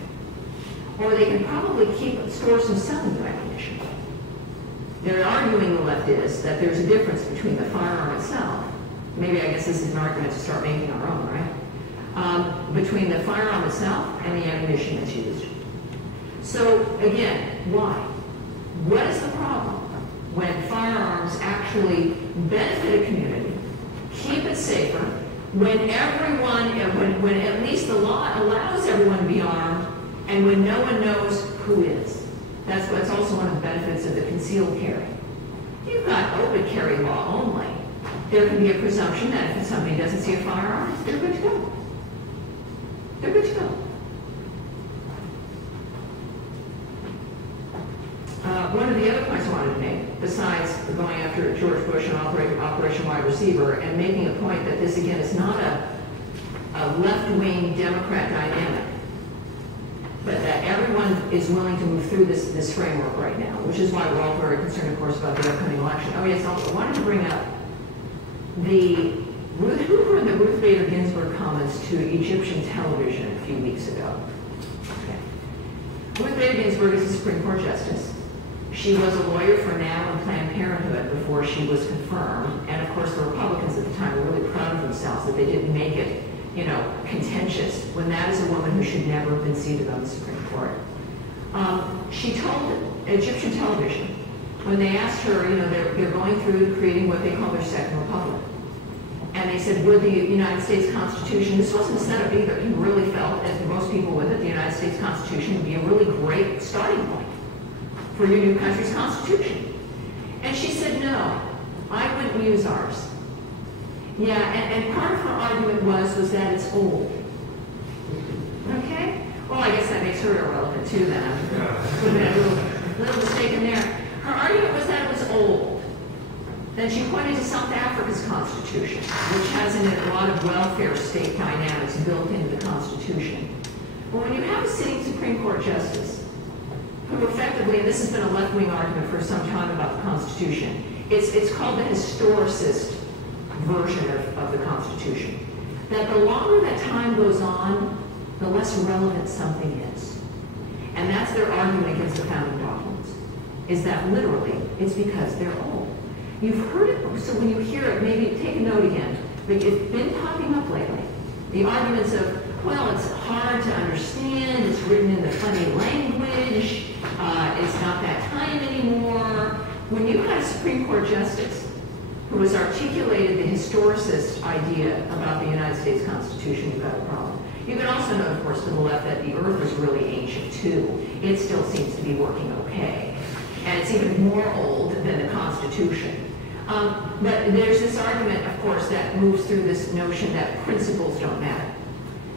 Or they can probably store some selling your ammunition. They're arguing, the left is, that there's a difference between the firearm itself. Maybe I guess this is an argument to start making our own, right? Between the firearm itself and the ammunition that's used. So again, why? What is the problem when firearms actually benefit a community, keep it safer, when at least the law allows everyone to be armed, and when no one knows who is? That's also one of the benefits of the concealed carry. You've got open carry law only. There can be a presumption that if somebody doesn't see a firearm, they're good to go. They're good to go. One of the other points I wanted to make, besides going after George Bush and Operation Wide Receiver, and making a point that this, again, is not a left-wing Democrat dynamic, but that everyone is willing to move through this framework right now, which is why we're all very concerned, of course, about the upcoming election. Oh, yes, I wanted to bring up who heard the Ruth Bader Ginsburg comments to Egyptian television a few weeks ago? Okay. Ruth Bader Ginsburg is a Supreme Court justice. She was a lawyer for NOW and Planned Parenthood before she was confirmed. And of course, the Republicans at the time were really proud of themselves that they didn't make it, contentious, when that is a woman who should never have been seated on the Supreme Court. She told Egyptian television, when they asked her, they're going through creating what they call their second republic. And they said, would the United States Constitution, this wasn't set up either, he really felt, as most people with it, the United States Constitution would be a really great starting point for your new country's constitution. And she said, no, I wouldn't use ours. Yeah, and part of her argument was that it's old. Okay? Well, I guess that makes her irrelevant too then. A little mistake in there. Her argument was that it was old. Then she pointed to South Africa's constitution, which has in it a lot of welfare state dynamics built into the constitution. But when you have a sitting Supreme Court justice, who effectively, and this has been a left-wing argument for some time about the Constitution, it's called the historicist version of the Constitution, that the longer that time goes on, the less relevant something is. And that's their argument against the founding documents, is that literally it's because they're old. You've heard it, so when you hear it, maybe take a note again. But it's been popping up lately. The arguments of, well, it's hard to understand, it's written in the funny language, it's not that time anymore. When you've got a Supreme Court justice who has articulated the historicist idea about the United States Constitution, you've got a problem. You can also note, of course, to the left that the earth is really ancient too. It still seems to be working okay. And it's even more old than the Constitution. But there's this argument, of course, that moves through this notion that principles don't matter.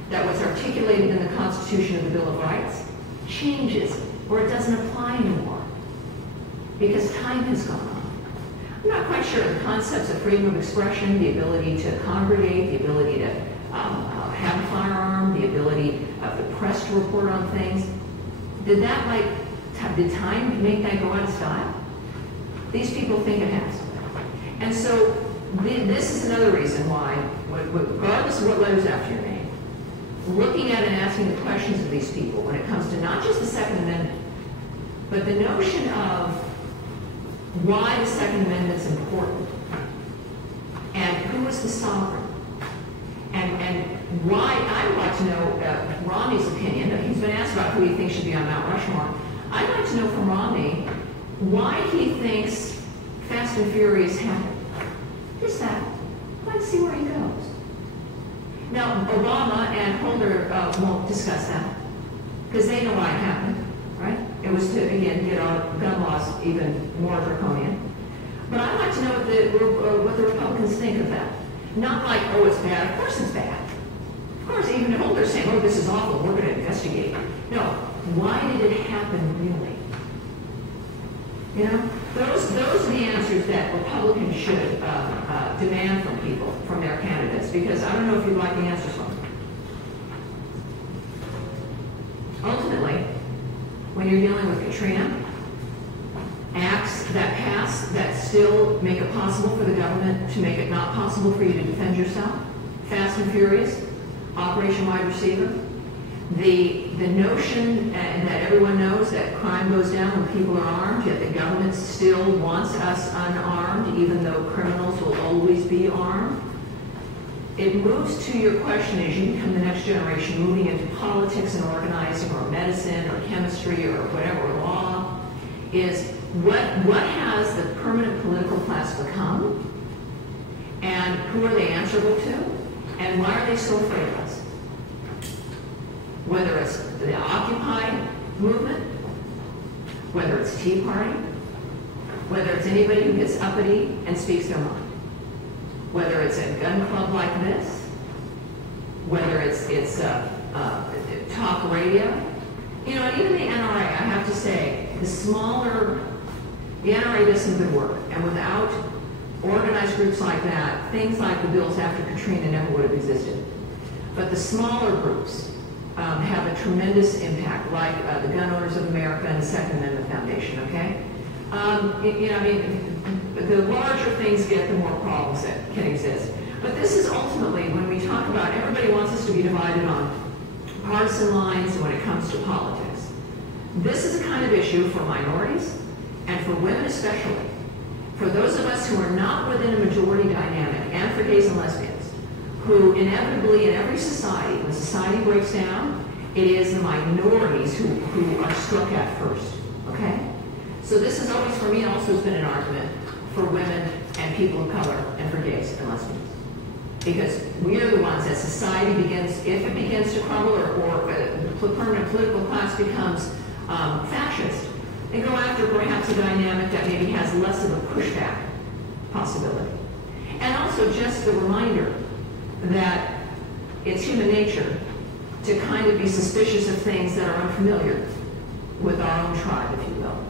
That what's articulated in the Constitution of the Bill of Rights changes, or it doesn't apply anymore, because time has gone on. I'm not quite sure the concepts of freedom of expression, the ability to congregate, the ability to have a firearm, the ability of the press to report on things, did time make that go out of style? These people think it has. And so this is another reason why, regardless of what letters after your name, looking at and asking the questions of these people when it comes to not just the Second Amendment, but the notion of why the Second Amendment is important, and who is the sovereign, and why. I'd like to know Romney's opinion. He's been asked about who he thinks should be on Mount Rushmore. I'd like to know from Romney why he thinks Fast and Furious happened. Just that. Let's see where he goes. Now, Obama and Holder won't discuss that, because they know why it happened, right? It was to, again, get our gun laws even more draconian. But I'd like to know what the Republicans think of that. Not like, oh, it's bad. Of course it's bad. Of course, even if Holder's saying, oh, this is awful, we're going to investigate. No. Why did it happen, really? You know, those are the answers that Republicans should demand from people, from their candidates, because I don't know if you'd like the answers from them. Ultimately, when you're dealing with Katrina, acts that pass that still make it possible for the government to make it not possible for you to defend yourself, Fast and Furious, Operation Wide Receiver, the notion that everyone knows that crime goes down when people are armed, yet the government still wants us unarmed, even though criminals will always be armed. It moves to your question as you become the next generation, moving into politics and organizing, or medicine, or chemistry, or whatever, law, is what has the permanent political class become, and who are they answerable to, and why are they so afraid of us? Whether it's the Occupy movement, whether it's Tea Party, whether it's anybody who gets uppity and speaks their mind, whether it's a gun club like this, whether it's talk radio, you know, and even the NRA, I have to say, the NRA does some good work, and without organized groups like that, things like the bills after Katrina never would have existed. But the smaller groups have a tremendous impact, like the Gun Owners of America and the Second Amendment Foundation, okay? You know, I mean, the larger things get, the more problems that can exist. But this is ultimately, when we talk about, everybody wants us to be divided on partisan lines when it comes to politics. This is a kind of issue for minorities, and for women especially. For those of us who are not within a majority dynamic, and for gays and lesbians, who inevitably in every society, when society breaks down, it is the minorities who are struck at first, okay? So this has always, for me, also has been an argument for women and people of color and for gays and lesbians. Because we are the ones, as society begins, if it begins to crumble, or the permanent political class becomes fascist, they go after perhaps a dynamic that maybe has less of a pushback possibility. And also just the reminder that it's human nature to kind of be suspicious of things that are unfamiliar with our own tribe, if you will.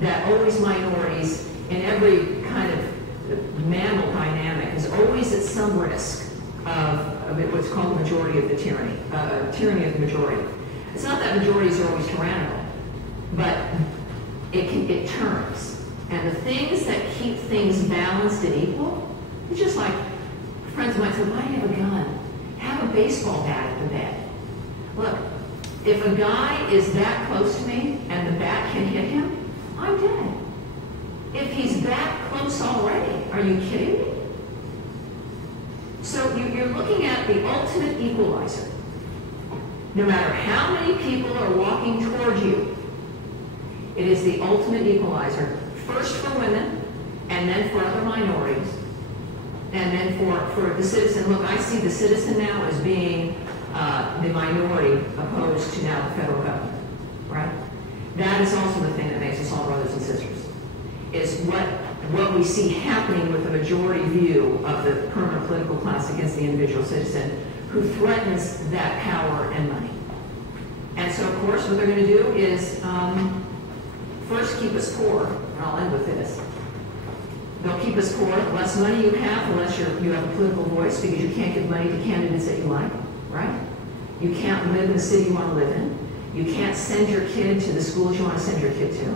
That always minorities in every kind of mammal dynamic is always at some risk of what's called the majority of the tyranny, tyranny of the majority. It's not that majorities are always tyrannical, but it turns. And the things that keep things balanced and equal, it's just like, friends might say, why do you have a gun? Have a baseball bat at the bed. Look, if a guy is that close to me and the bat can hit him, I'm dead. if he's that close already? Are you kidding me? So you're looking at the ultimate equalizer. No matter how many people are walking toward you, it is the ultimate equalizer. First for women, and then for other minorities, and then for the citizen. Look, I see the citizen now as being the minority opposed to now the federal government, right? That is also the thing that makes us all brothers and sisters, is what we see happening with the majority view of the permanent political class against the individual citizen who threatens that power and money. And so, of course, what they're going to do is first keep us poor, and I'll end with this. They'll keep us poor. The less money you have, the less you have a political voice, because you can't give money to candidates that you like, right? You can't live in the city you want to live in. You can't send your kid to the schools you want to send your kid to.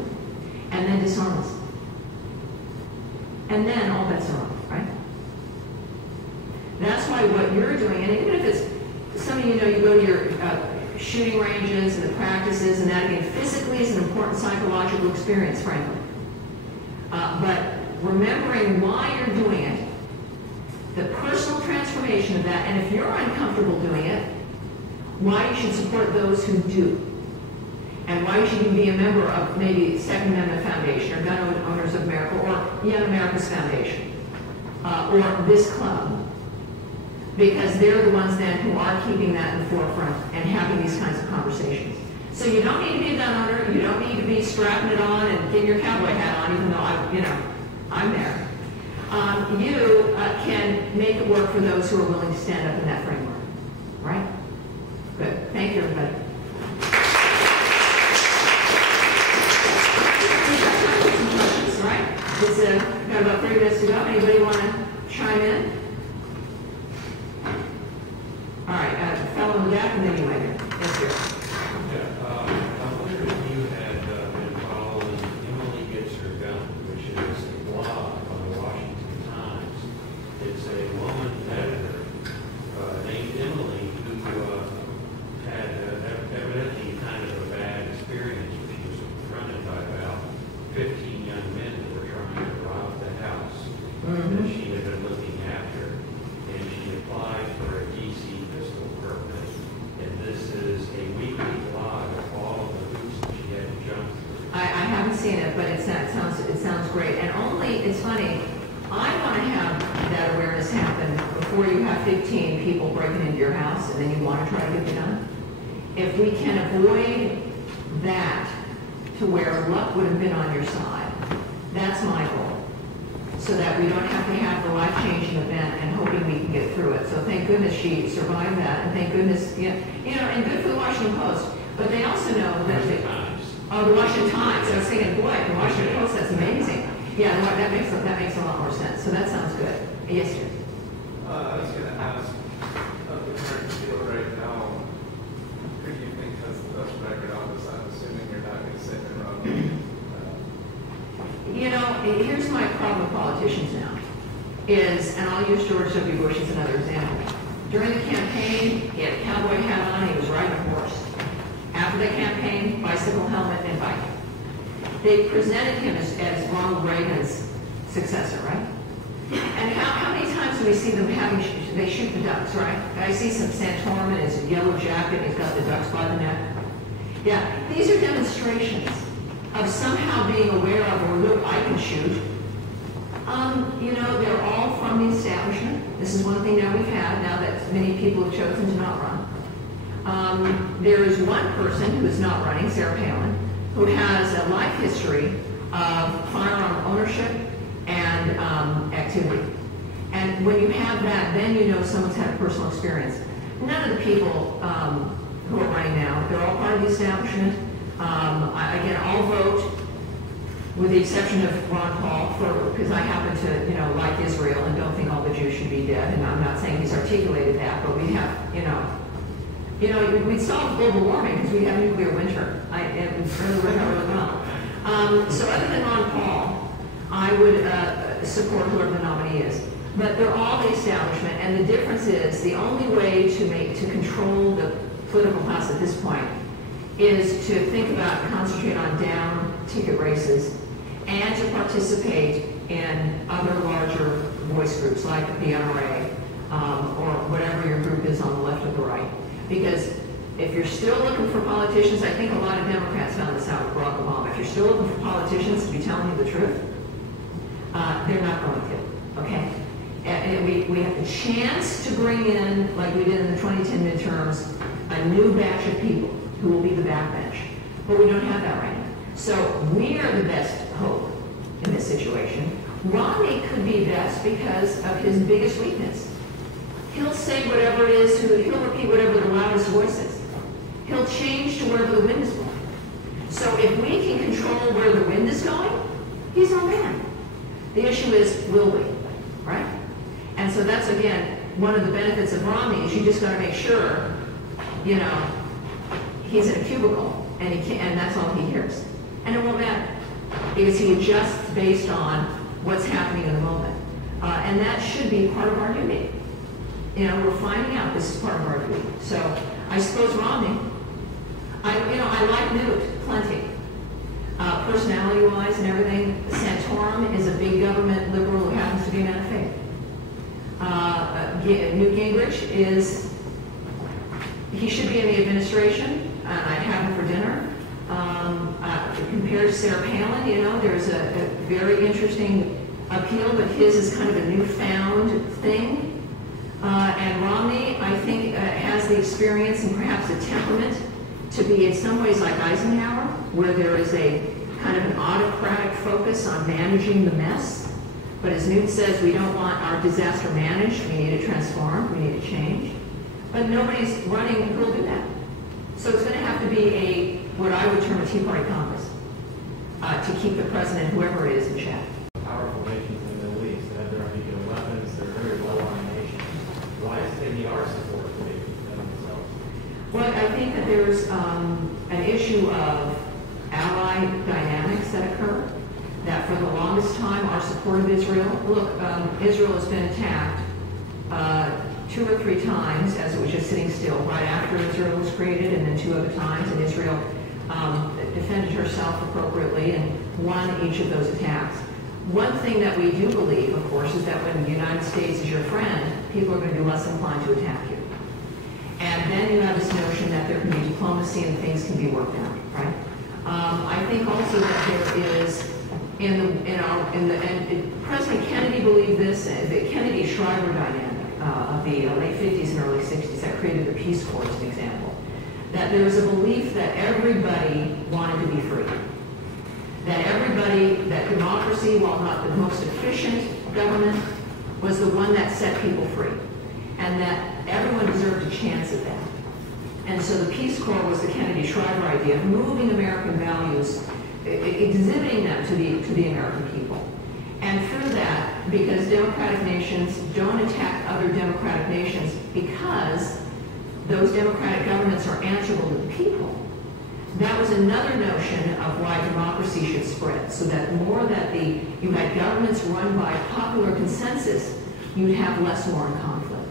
And then disarm us. And then all bets are off, right? That's why what you're doing, and even if it's, some of you know, you go to your shooting ranges and the practices, and that again, physically is an important psychological experience, frankly. But remembering why you're doing it, the personal transformation of that, and if you're uncomfortable doing it, why you should support those who do. And why you should even be a member of maybe Second Amendment Foundation, or Gun Owners of America, or Young America's Foundation, or this club. Because they're the ones then who are keeping that in the forefront and having these kinds of conversations. So you don't need to be a gun owner, you don't need to be strapping it on and getting your cowboy hat on, even though I'm there. You can make it work for those who are willing to stand up in that framework, right? Good. Thank you, everybody. Right? It's got about 30 minutes to go. Anybody want to chime in? All right, fellow in the back, and then you might hear. Yes, sir. Yeah, I wonder if you had been following Emily Gets Her Gun, which is a blog on the Washington Times. It's a woman editor named Emily who had evidently kind of a bad experience. She was confronted by about 15 young men who were trying to rob the house that she had been looking after. And she applied for a DC pistol permit. And this is a weekly blog of all of the hoops that she had to jump through. I haven't seen it, but it sounds great. And only, it's funny, I want to have that awareness happen before you have 15 people breaking into your house and then you want to try to get the gun. If we can avoid that to where luck would have been on your side, that's my goal. So that we don't have to have the life-changing event and hoping we can get through it. So thank goodness she survived that, and thank goodness, and good for the Washington Post. But they also know that the Washington Times. I was thinking, boy, the Washington Post, that's amazing. Yeah, that makes a lot more sense. So that sounds good. Yes, sir. I was going to ask, of the current field right now, who do you think has the best record on this? I'm assuming you're not going to say they're wrong. Here's my problem with politicians now, and I'll use George W. Bush as another example. During the campaign, he had a cowboy hat on, he was riding a horse. After the campaign, bicycle helmet and bike. They presented him as Ronald Reagan's successor, right? And how many times do we see them they shoot the ducks, right? I see some Santorum in his yellow jacket, he's got the ducks by the neck. Yeah, these are demonstrations of somehow being aware of, or look, I can shoot. They're all from the establishment. This is one thing now we've had, now that many people have chosen to not run. There is one person who is not running, Sarah Palin, who has a life history of firearm ownership and activity. And when you have that, then you know someone's had a personal experience. None of the people who are running now, they're all part of the establishment. Again, I'll vote, with the exception of Ron Paul, because I happen to, like Israel and don't think all the Jews should be dead. And I'm not saying he's articulated that, but we have, we'd solve global warming because we have nuclear winter. It would really work out really well. So other than Ron Paul, I would support whoever the nominee is. But they're all the establishment, and the difference is the only way to control the political class at this point is to think about and concentrate on down ticket races and to participate in other larger voice groups like the NRA or whatever your group is on the left or the right. Because if you're still looking for politicians, I think a lot of Democrats found this out with Barack Obama. If you're still looking for politicians to be telling you the truth, they're not going to, okay? And we have the chance to bring in, like we did in the 2010 midterms, a new batch of people who will be the backbench. But we don't have that right now. So we are the best hope in this situation. Romney could be best because of his biggest weakness. He'll say whatever it is, he'll repeat whatever the loudest voice is. He'll change to wherever the wind is blowing. So if we can control where the wind is going, he's our man. The issue is, will we, right? And so that's, again, one of the benefits of Romney is you just got to make sure, you know, he's in a cubicle and and that's all he hears. And it won't matter because he adjusts based on what's happening in the moment. And that should be part of our duty. You know, we're finding out this is part of our duty. So I suppose Romney, I like Newt plenty. Personality-wise and everything. Santorum is a big government liberal who happens to be a man of faith. Newt Gingrich he should be in the administration. I'd have him for dinner. Compared to Sarah Palin, you know, there's a very interesting appeal, but his is kind of a newfound thing. And Romney, I think, has the experience and perhaps the temperament to be in some ways like Eisenhower, where there is a kind of an autocratic focus on managing the mess. But as Newt says, we don't want our disaster managed. We need to transform. We need to change. But nobody's running who will do that. So it's going to have to be what I would term a Tea Party Congress to keep the president, whoever it is, in check. Powerful nations in the Middle East that have their own nuclear weapons, they're very well-armed nations. Why is it they need our support to make them themselves? Well, I think that there's an issue of ally dynamics that occur, that for the longest time our support of Israel, look, Israel has been attacked 2 or 3 times as it was just sitting still right after Israel was created, and then 2 other times, and Israel defended herself appropriately and won each of those attacks. One thing that we do believe, of course, is that when the United States is your friend, people are going to be less inclined to attack you. And then you have this notion that there can be diplomacy and things can be worked out, right? I think also that there is, President Kennedy believed this, the Kennedy-Shriver dynamic of the late 50s and early 60s that created the Peace Corps as an example, that there was a belief that everybody wanted to be free. That democracy, while not the most efficient government, was the one that set people free. And that everyone deserved a chance at that. And so the Peace Corps was the Kennedy-Shriver idea of moving American values, exhibiting them to the American people. And through that, because democratic nations don't attack other democratic nations because those democratic governments are answerable to the people, that was another notion of why democracy should spread, so that more that you had governments run by popular consensus, you'd have less war and conflict.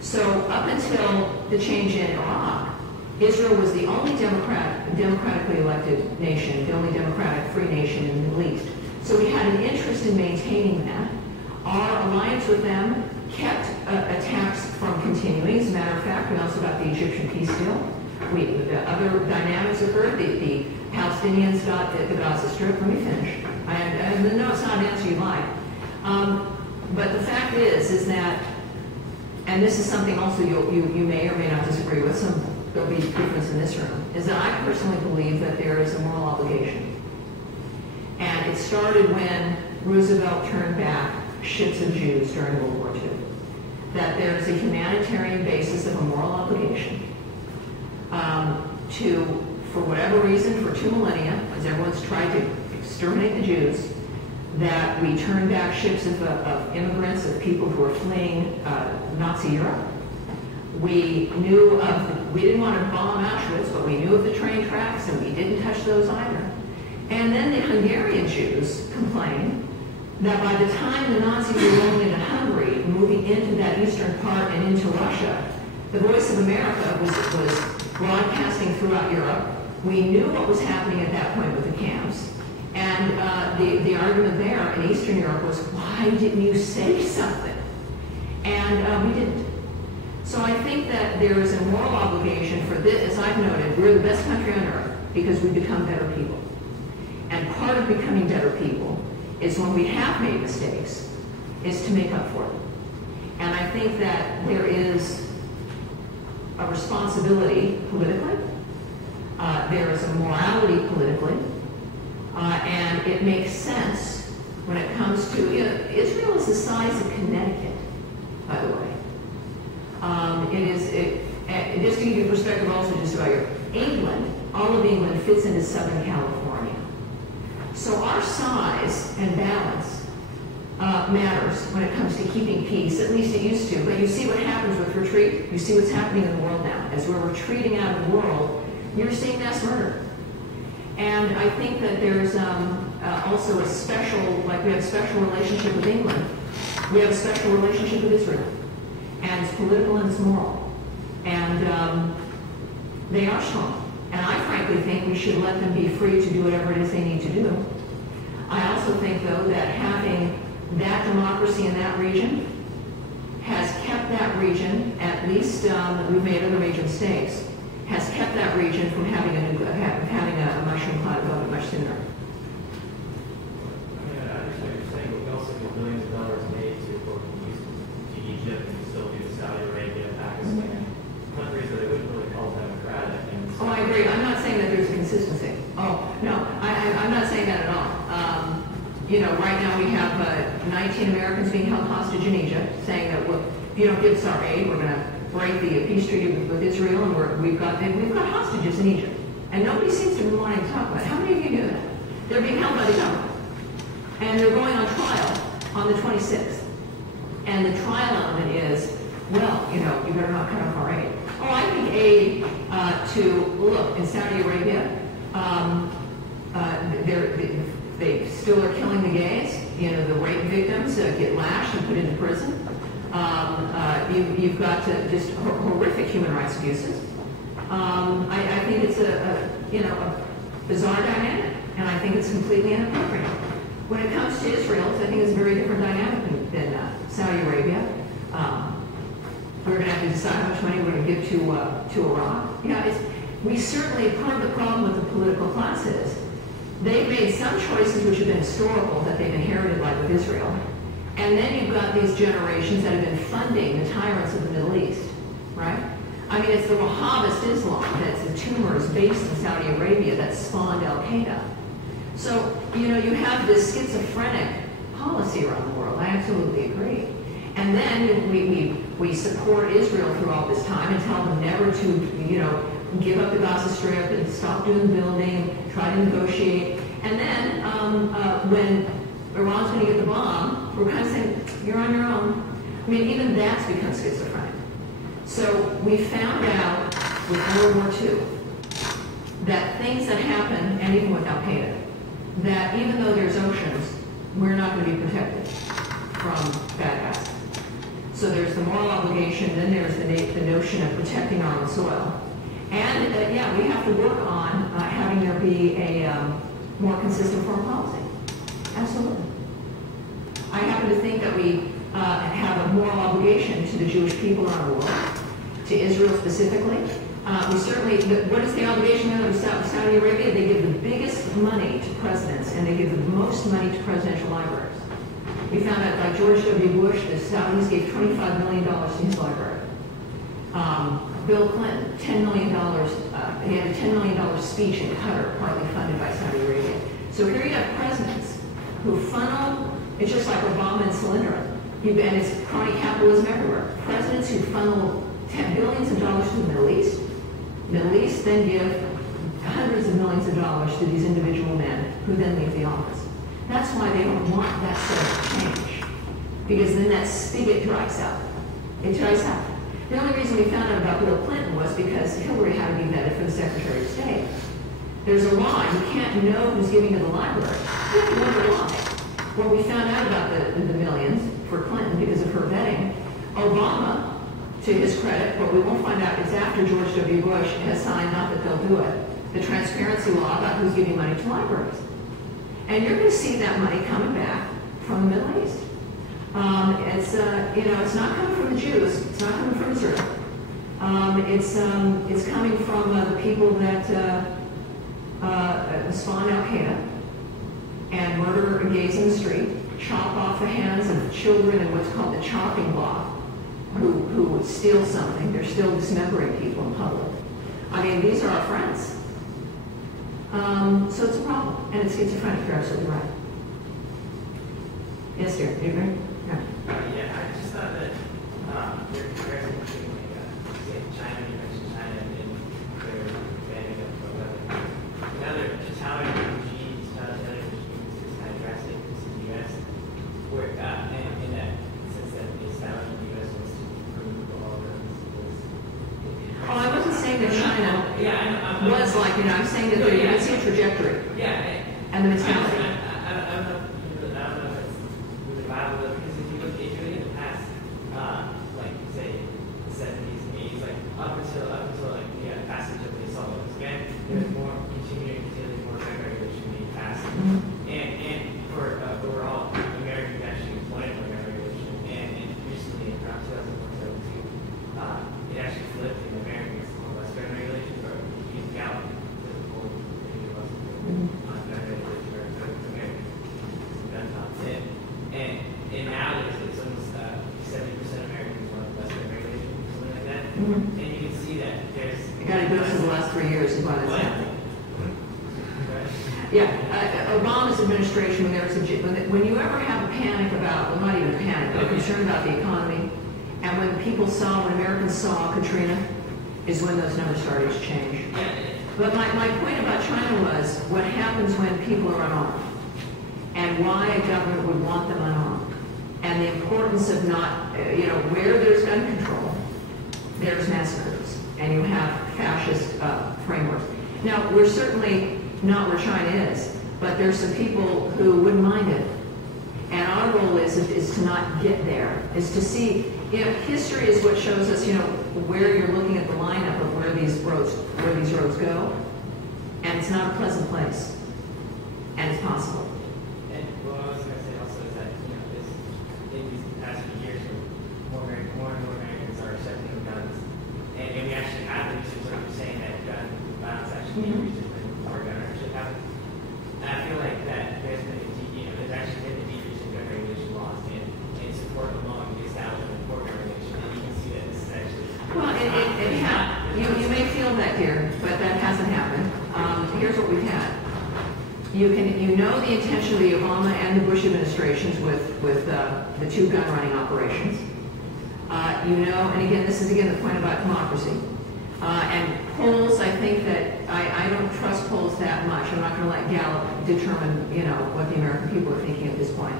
So up until the change in Iraq, Israel was the only democratically elected nation, the only democratic free nation in the Middle East. So we had an interest in maintaining that. Our alliance with them kept attacks from continuing. As a matter of fact, we also got the Egyptian peace deal. The other dynamics occurred. The Palestinians got the Gaza Strip. Let me finish. I know it's not an answer you like. But the fact is that, and this is something also you may or may not disagree with, so there'll be difference in this room, is that I personally believe that there is a moral obligation. And it started when Roosevelt turned back ships of Jews during World War II. That there's a humanitarian basis of a moral obligation to, for whatever reason, for 2 millennia, as everyone's tried to exterminate the Jews, that we turned back ships of immigrants, of people who were fleeing Nazi Europe. We didn't want to bomb Auschwitz, but we knew of the train tracks, and we didn't touch those either. And then the Hungarian Jews complained that by the time the Nazis were rolling into Hungary, moving into that eastern part and into Russia, the Voice of America was broadcasting throughout Europe. We knew what was happening at that point with the camps. And And the argument there in Eastern Europe was, why didn't you say something? And we didn't. So I think that there is a moral obligation for this. As I've noted, we're the best country on earth because we become better people. And part of becoming better people is when we have made mistakes, is to make up for them. And I think that there is a responsibility politically, there is a morality politically, and it makes sense when it comes to, Israel is the size of Connecticut, by the way. Just to give you perspective also just about England, all of England fits into Southern California. So our size and balance matters when it comes to keeping peace, at least it used to. But you see what happens with retreat. You see what's happening in the world now. As we're retreating out of the world, you're seeing mass murder. And I think that there's also a special, like we have a special relationship with England, we have a special relationship with Israel. And it's political and it's moral. And they are strong. And I frankly think we should let them be free to do whatever it is they need to do. I also think, though, that having that democracy in that region has kept that region, at least we've made other major mistakes, has kept that region from having a mushroom cloud above it much sooner. I understand what you're saying, but we also give millions of dollars in aid to Egypt and still do Saudi Arabia, Pakistan, countries that I wouldn't really call democratic. Oh, I agree. I'm not saying that there's consistency. Oh, no, I'm not saying that at all. Right now we have 19 Americans being held hostage in Egypt, saying that, look, if you don't give us our aid, we're going to break the peace treaty with Israel, and we've got hostages in Egypt. And nobody seems to be wanting to talk about it. How many of you knew that? They're being held by the government. And they're going on trial on the 26th. And the trial element is, well, you better not cut off our aid. Oh, I think aid look, in Saudi Arabia, they still are killing the gays. The rape victims get lashed and put into prison. You've got just horrific human rights abuses. I think it's a bizarre dynamic, and I think it's completely inappropriate. When it comes to Israel, I think it's a very different dynamic than Saudi Arabia. We're going to have to decide how much money we're going to give to Iraq. We certainly, part of the problem with the political class is they've made some choices which have been historical that they've inherited, like with Israel. And then you've got these generations that have been funding the tyrants of the Middle East, right? I mean, it's the Wahhabist Islam that's the tumors based in Saudi Arabia that spawned Al-Qaeda. So, you have this schizophrenic policy around the world. I absolutely agree. And then we support Israel through all this time and tell them never to, give up the Gaza Strip and stop doing building, try to negotiate. And then when Iran's going to get the bomb, we're kind of saying, you're on your own. I mean, even that's become schizophrenic. So we found out with World War II that things that happen, and even with Al-Qaeda, that even though there's oceans, we're not going to be protected from bad guys. So there's the moral obligation, then there's the notion of protecting our own soil. And we have to work on having there be a more consistent foreign policy. Absolutely. I happen to think that we have a moral obligation to the Jewish people around the world, to Israel specifically. We certainly, what is the obligation now of Saudi Arabia? They give the biggest money to presidents, and they give the most money to presidential libraries. We found out by George W. Bush, the Saudis gave $25 million to his library. Bill Clinton, $10 million, he had a $10 million speech in Qatar, partly funded by Saudi Arabia. So here you have presidents who funnel, it's just like Obama and Solyndra, and it's crony capitalism everywhere. Presidents who funnel billions of dollars to the Middle East. Middle East then give hundreds of millions of dollars to these individual men who then leave the office. That's why they don't want that sort of change, because then that spigot dries up. It dries up. The only reason we found out about Bill Clinton was because Hillary had to be vetted for the Secretary of State. There's a law. You can't know who's giving to the library. You have to wonder why. Well, we found out about the millions for Clinton because of her vetting. Obama, to his credit, what we won't find out is after George W. Bush has signed, not that they'll do it, the transparency law about who's giving money to libraries. And you're going to see that money coming back from the Middle East. It's not coming from the Jews. It's not coming from Israel. It's coming from the people that spawn Al Qaeda and murder gays in the street, chop off the hands of children in what's called the chopping block, who would steal something. They're still dismembering people in public. I mean, these are our friends. So it's a problem, and it's schizophrenic. You're absolutely right. Yes, dear. Do you agree? No. Yeah, I just thought that their comparison between say China, you mentioned China, and their banning of weapons. Now they're Italian refugees, not Italian refugees, is kind of drastic in the U.S. Where, and in that sense that the establishment of the U.S. wants to remove all guns. Oh, I wasn't saying that China Yeah, was like, I'm saying that you can see a trajectory Yeah, and the mentality. I don't know if it's really viable, because if you look in the past, like say the 70s and 80s, like up until like the passage of the assault weapons ban, there was more continuing more regulation being passed, and for overall American actually employment regulation, and recently around 2001, 2002, it actually flipped in Americans more less gun regulations or using Gallup to hold maybe less on gun regulations or Americans gun tops. And now it's almost 70% Americans want less gun regulations, something like that. And you can see that there's You got to go through the last 3 years is what it's What? happening. Right. Yeah, Obama's administration, when you ever have a panic about, well, not even a panic, but a concern about the economy, and when Americans saw Katrina, is when those numbers started to change. But my point about China was what happens when people are unarmed, and why a government would want them unarmed, and the importance of not, where there's gun control, there's massacres, and you have fascist frameworks. Now, we're certainly not where China is, but there's some people who wouldn't mind it. And our goal is to not get there, is to see, history is what shows us, where you're looking at the lineup of where these roads go. And it's not a pleasant place. And it's possible. And what I was going to say also is that, in these past few years, more and more Americans are accepting guns. And we actually have the research sort of saying that gun violence actually increases when more gun ownership happens. And I feel like that there's been there's actually been a decrease in gun regulation laws and support among the establishment for gun regulation. And you can see that this is actually... Well, you may feel that here, but that hasn't happened. Here's what we've had. You know the intention of the Obama and the Bush administrations with the two gun running operations. And again, this is the point about democracy. And polls, I think that I don't trust polls that much. I'm not going to let Gallup determine, what the American people are thinking at this point.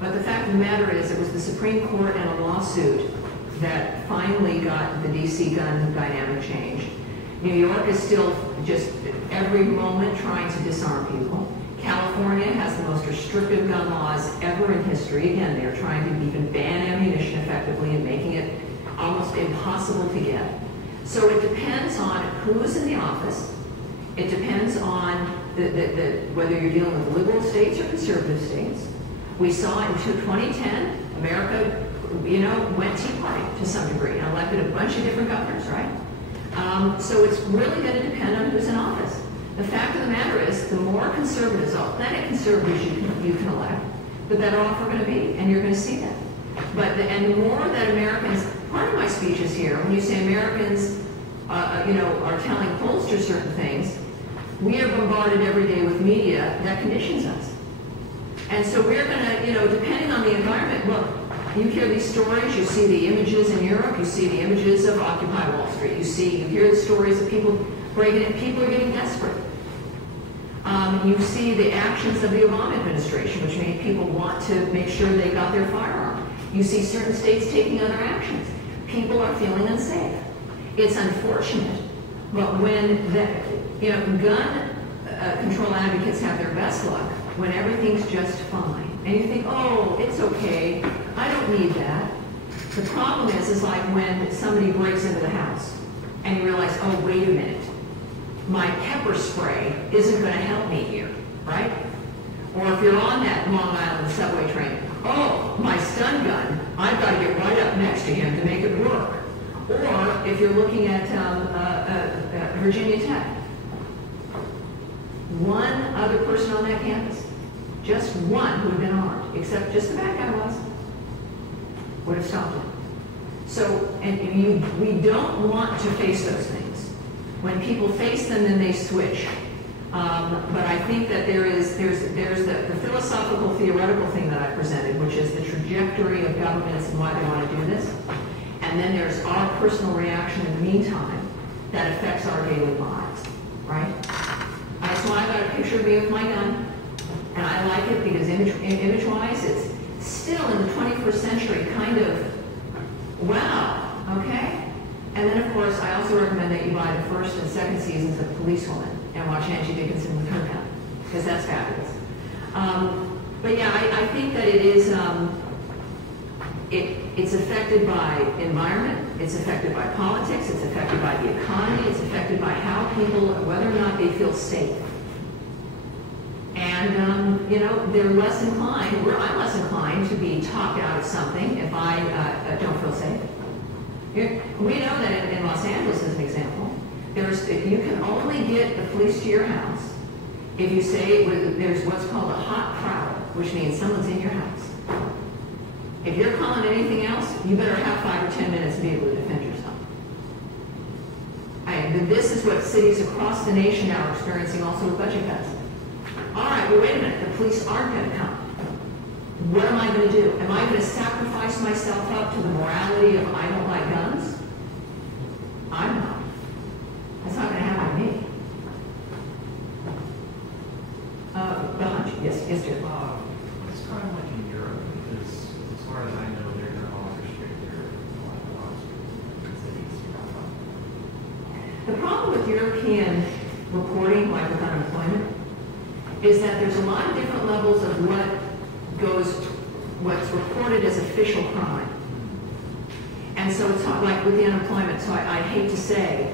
But the fact of the matter is, it was the Supreme Court and a lawsuit that finally got the D.C. gun dynamic changed. New York is still just every moment trying to disarm people. California has the most restrictive gun laws ever in history. Again, they're trying to even ban ammunition effectively and making it almost impossible to get. So it depends on who's in the office. It depends on whether you're dealing with liberal states or conservative states. We saw in 2010, America, went Tea Party to some degree and elected a bunch of different governors, right? So it's really going to depend on who's in office. The fact of the matter is, the more conservatives, authentic conservatives you can elect, the better off we're going to be, and you're going to see that. And the more that Americans, part of my speech is here, when you say Americans, are telling pollsters certain things, we are bombarded every day with media that conditions us. And so we're going to, depending on the environment, look, you hear these stories, you see the images in Europe, you see the images of Occupy Wall Street, you hear the stories of people breaking in, people are getting desperate. You see the actions of the Obama administration, which made people want to make sure they got their firearm. You see certain states taking other actions. People are feeling unsafe. It's unfortunate, but when gun control advocates have their best luck, when everything's just fine, and you think, oh, it's okay, I don't need that. The problem is like when somebody breaks into the house, and you realize, oh, wait a minute, my pepper spray isn't going to help me here, right? Or if you're on that Long Island subway train, oh, my stun gun, I've got to get right up next to him to make it work. Or if you're looking at Virginia Tech, one other person on that campus, just one who had been armed, except just the bad guy was, would have stopped it. So, we don't want to face those things. When people face them, then they switch. But I think that there's the philosophical, theoretical thing that I presented, which is the trajectory of governments and why they want to do this. And then there's our personal reaction in the meantime that affects our daily lives, right? That's why I got a picture of me with my gun. And I like it because image-wise, it's still in the 21st century kind of, wow, okay? And then, of course, I also recommend that you buy the first and second seasons of Policewoman and watch Angie Dickinson with her gun, because that's fabulous. But yeah, I think that it is, it's affected by environment, it's affected by politics, it's affected by the economy, it's affected by how people, whether or not they feel safe. And, they're less inclined, I'm less inclined to be talked out of something if I don't feel safe. We know that in Los Angeles, as an example, you can only get the police to your house if you say there's what's called a hot prowl, which means someone's in your house. If you're calling anything else, you better have 5 or 10 minutes to be able to defend yourself. This is what cities across the nation now are experiencing also with budget cuts. All right, well, wait a minute, the police aren't going to come. What am I going to do? Am I going to sacrifice myself up to the morality of I don't like guns? I'm not. That's not going to happen to me. Behind you. Yes, dear. It's kind of like in Europe, because as far as I know, they're no longer strict. They're a lot of laws in cities. The problem with European reporting, like with unemployment, is that there's a lot of different levels of what's reported as official crime. And so it's not like with the unemployment, so I hate to say,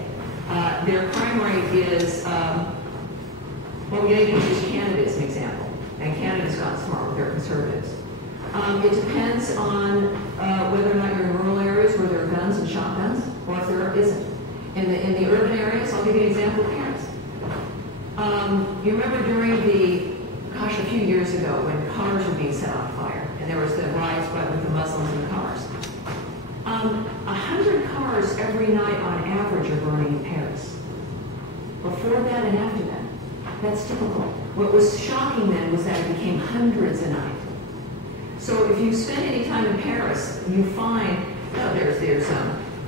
their crime rate is, well, we can use Canada as an example, and Canada's gotten smart with their conservatives. It depends on whether or not you're in rural areas where there are guns and shotguns, or if there isn't. In the urban areas, I'll give you an example of Paris. You remember during a few years ago when cars were being set on fire, and there was the riots with the Muslims in the cars. 100 cars every night on average are burning in Paris. Before that and after that. That's typical. What was shocking then was that it became hundreds a night. So if you spend any time in Paris, you find,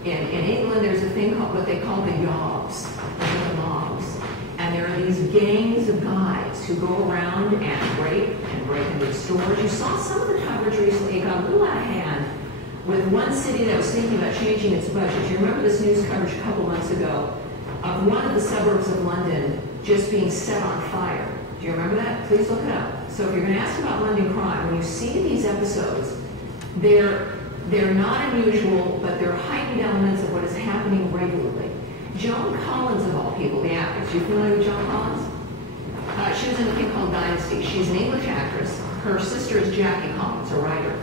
in England there's a thing called what they call the yobs, the mobs. And there are these gangs of guys who go around and break into stores. You saw some of the coverage recently. It got a little out of hand with one city that was thinking about changing its budget. Do you remember this news coverage a couple months ago of one of the suburbs of London just being set on fire? Do you remember that? Please look it up. So if you're going to ask about London crime, when you see these episodes, they're not unusual, but they're heightened elements of what is happening regularly. Joan Collins, of all people, the actress. You familiar with Joan Collins? She was in a thing called Dynasty. She's an English actress. Her sister is Jackie Collins, a writer.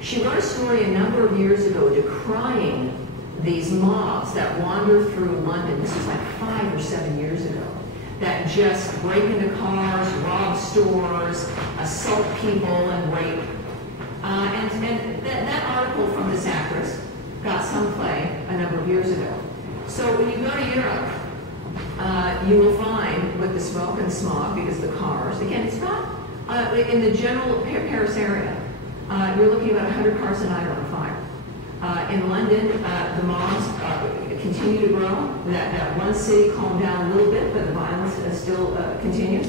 She wrote a story a number of years ago decrying these mobs that wander through London. This was like 5 or 7 years ago. That just break into cars, rob stores, assault people, and rape. And that article from this actress got some play a number of years ago. So when you go to Europe, you will find with the smoke and smog, because the cars, again, it's not, in the general Paris area, you're looking at about 100 cars a night are on fire. In London, the mobs continue to grow. That one city calmed down a little bit, but the violence still continues.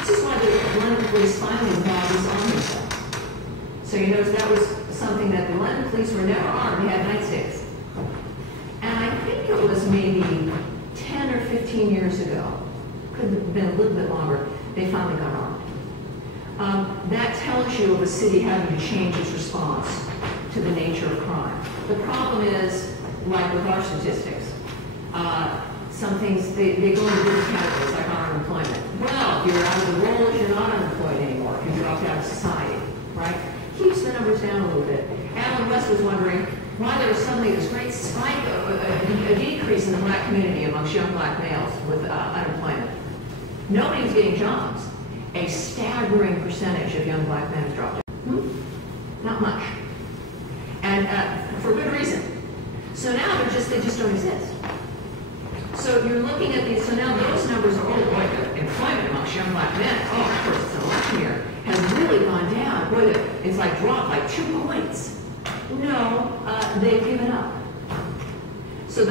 This is why the London police finally involved this army stuff. So you notice that was something that the London police were never armed. They had nightsticks. And I think it was maybe 10 or 15 years ago, could have been a little bit longer, they finally got armed. That tells you of a city having to change its response to the nature of crime. The problem is, like with our statistics, some things, they go into different categories, like on unemployment. Well, if you're out of the rolls, you're not unemployed anymore, if you dropped out of society, right? Keeps the numbers down a little bit. Alan West was wondering why there was suddenly this great spike, a decrease in the black community amongst young black males with unemployment. Nobody was getting jobs. A staggering percentage of young black men have dropped out. Not much. And for good reason. So now they just don't exist. So you're looking at these, so now those numbers are, oh boy, the employment amongst young black men, oh, of course, it's an election year, has really gone down. Boy, it's like dropped like 2 points. No, they've given up. So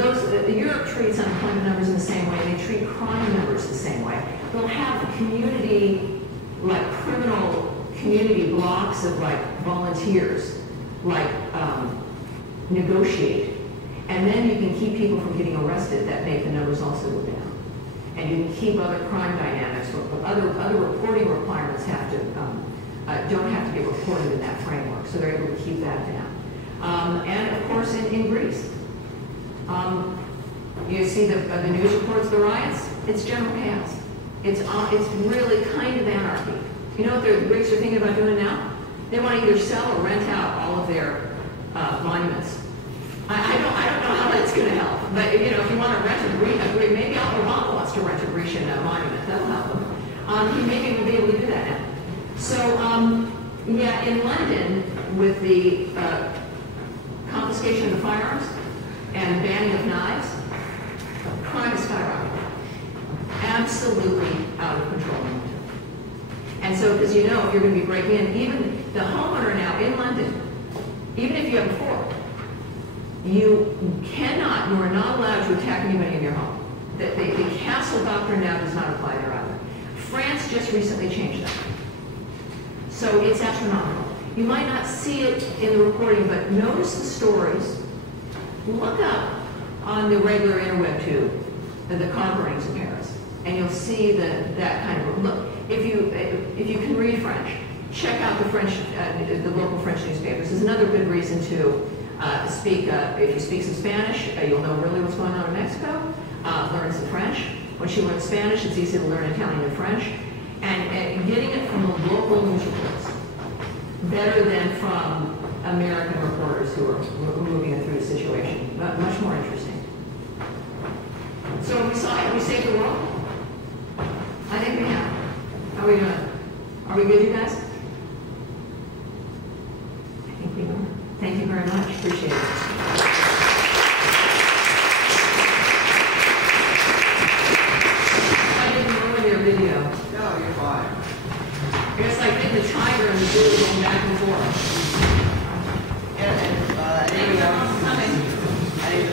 Europe treats unemployment numbers in the same way, they treat crime numbers the same way. They'll have community, like criminal community blocks of like volunteers, like negotiate. And then you can keep people from getting arrested that make the numbers also go down. And you can keep other crime dynamics, other reporting requirements don't have to be reported in that framework, so they're able to keep that down. And of course in Greece, you see the news reports of the riots, it's general chaos. It's really kind of anarchy. You know what the Greeks are thinking about doing now? They want to either sell or rent out all of their monuments. I don't know how that's going to help, but you know, if you want to rent a Greek, maybe Obama wants to rent a Grecian monument. That'll help him. He maybe will be able to do that now. So, yeah, in London, with the confiscation of the firearms and banning of knives, crime is skyrocketing. Absolutely out of control. And so, because you know, if you're going to be breaking in, even the homeowner now in London, even if you have a fork, you cannot, you are not allowed to attack anybody in your home. The castle doctrine now does not apply there either. France just recently changed that. So it's astronomical. You might not see it in the reporting, but notice the stories. Look up on the regular interweb tube the car burnings in Paris, and you'll see that kind of look. If you can read French, check out the French, the local French newspapers. This is another good reason to speak. If you speak some Spanish, you'll know really what's going on in Mexico. Learn some French. Once you learn Spanish, it's easy to learn Italian and French. And getting it from the local news reports, better than from American reporters who are moving it through the situation. Much more interesting. So have we saved the world? I think we have. How are we doing? Are we good, you guys? I think we are. Thank you very much. Appreciate it. I didn't ruin your video. No, you're fine. I guess I think the tiger and the bull going back and forth. Yeah, and Thank you, coming.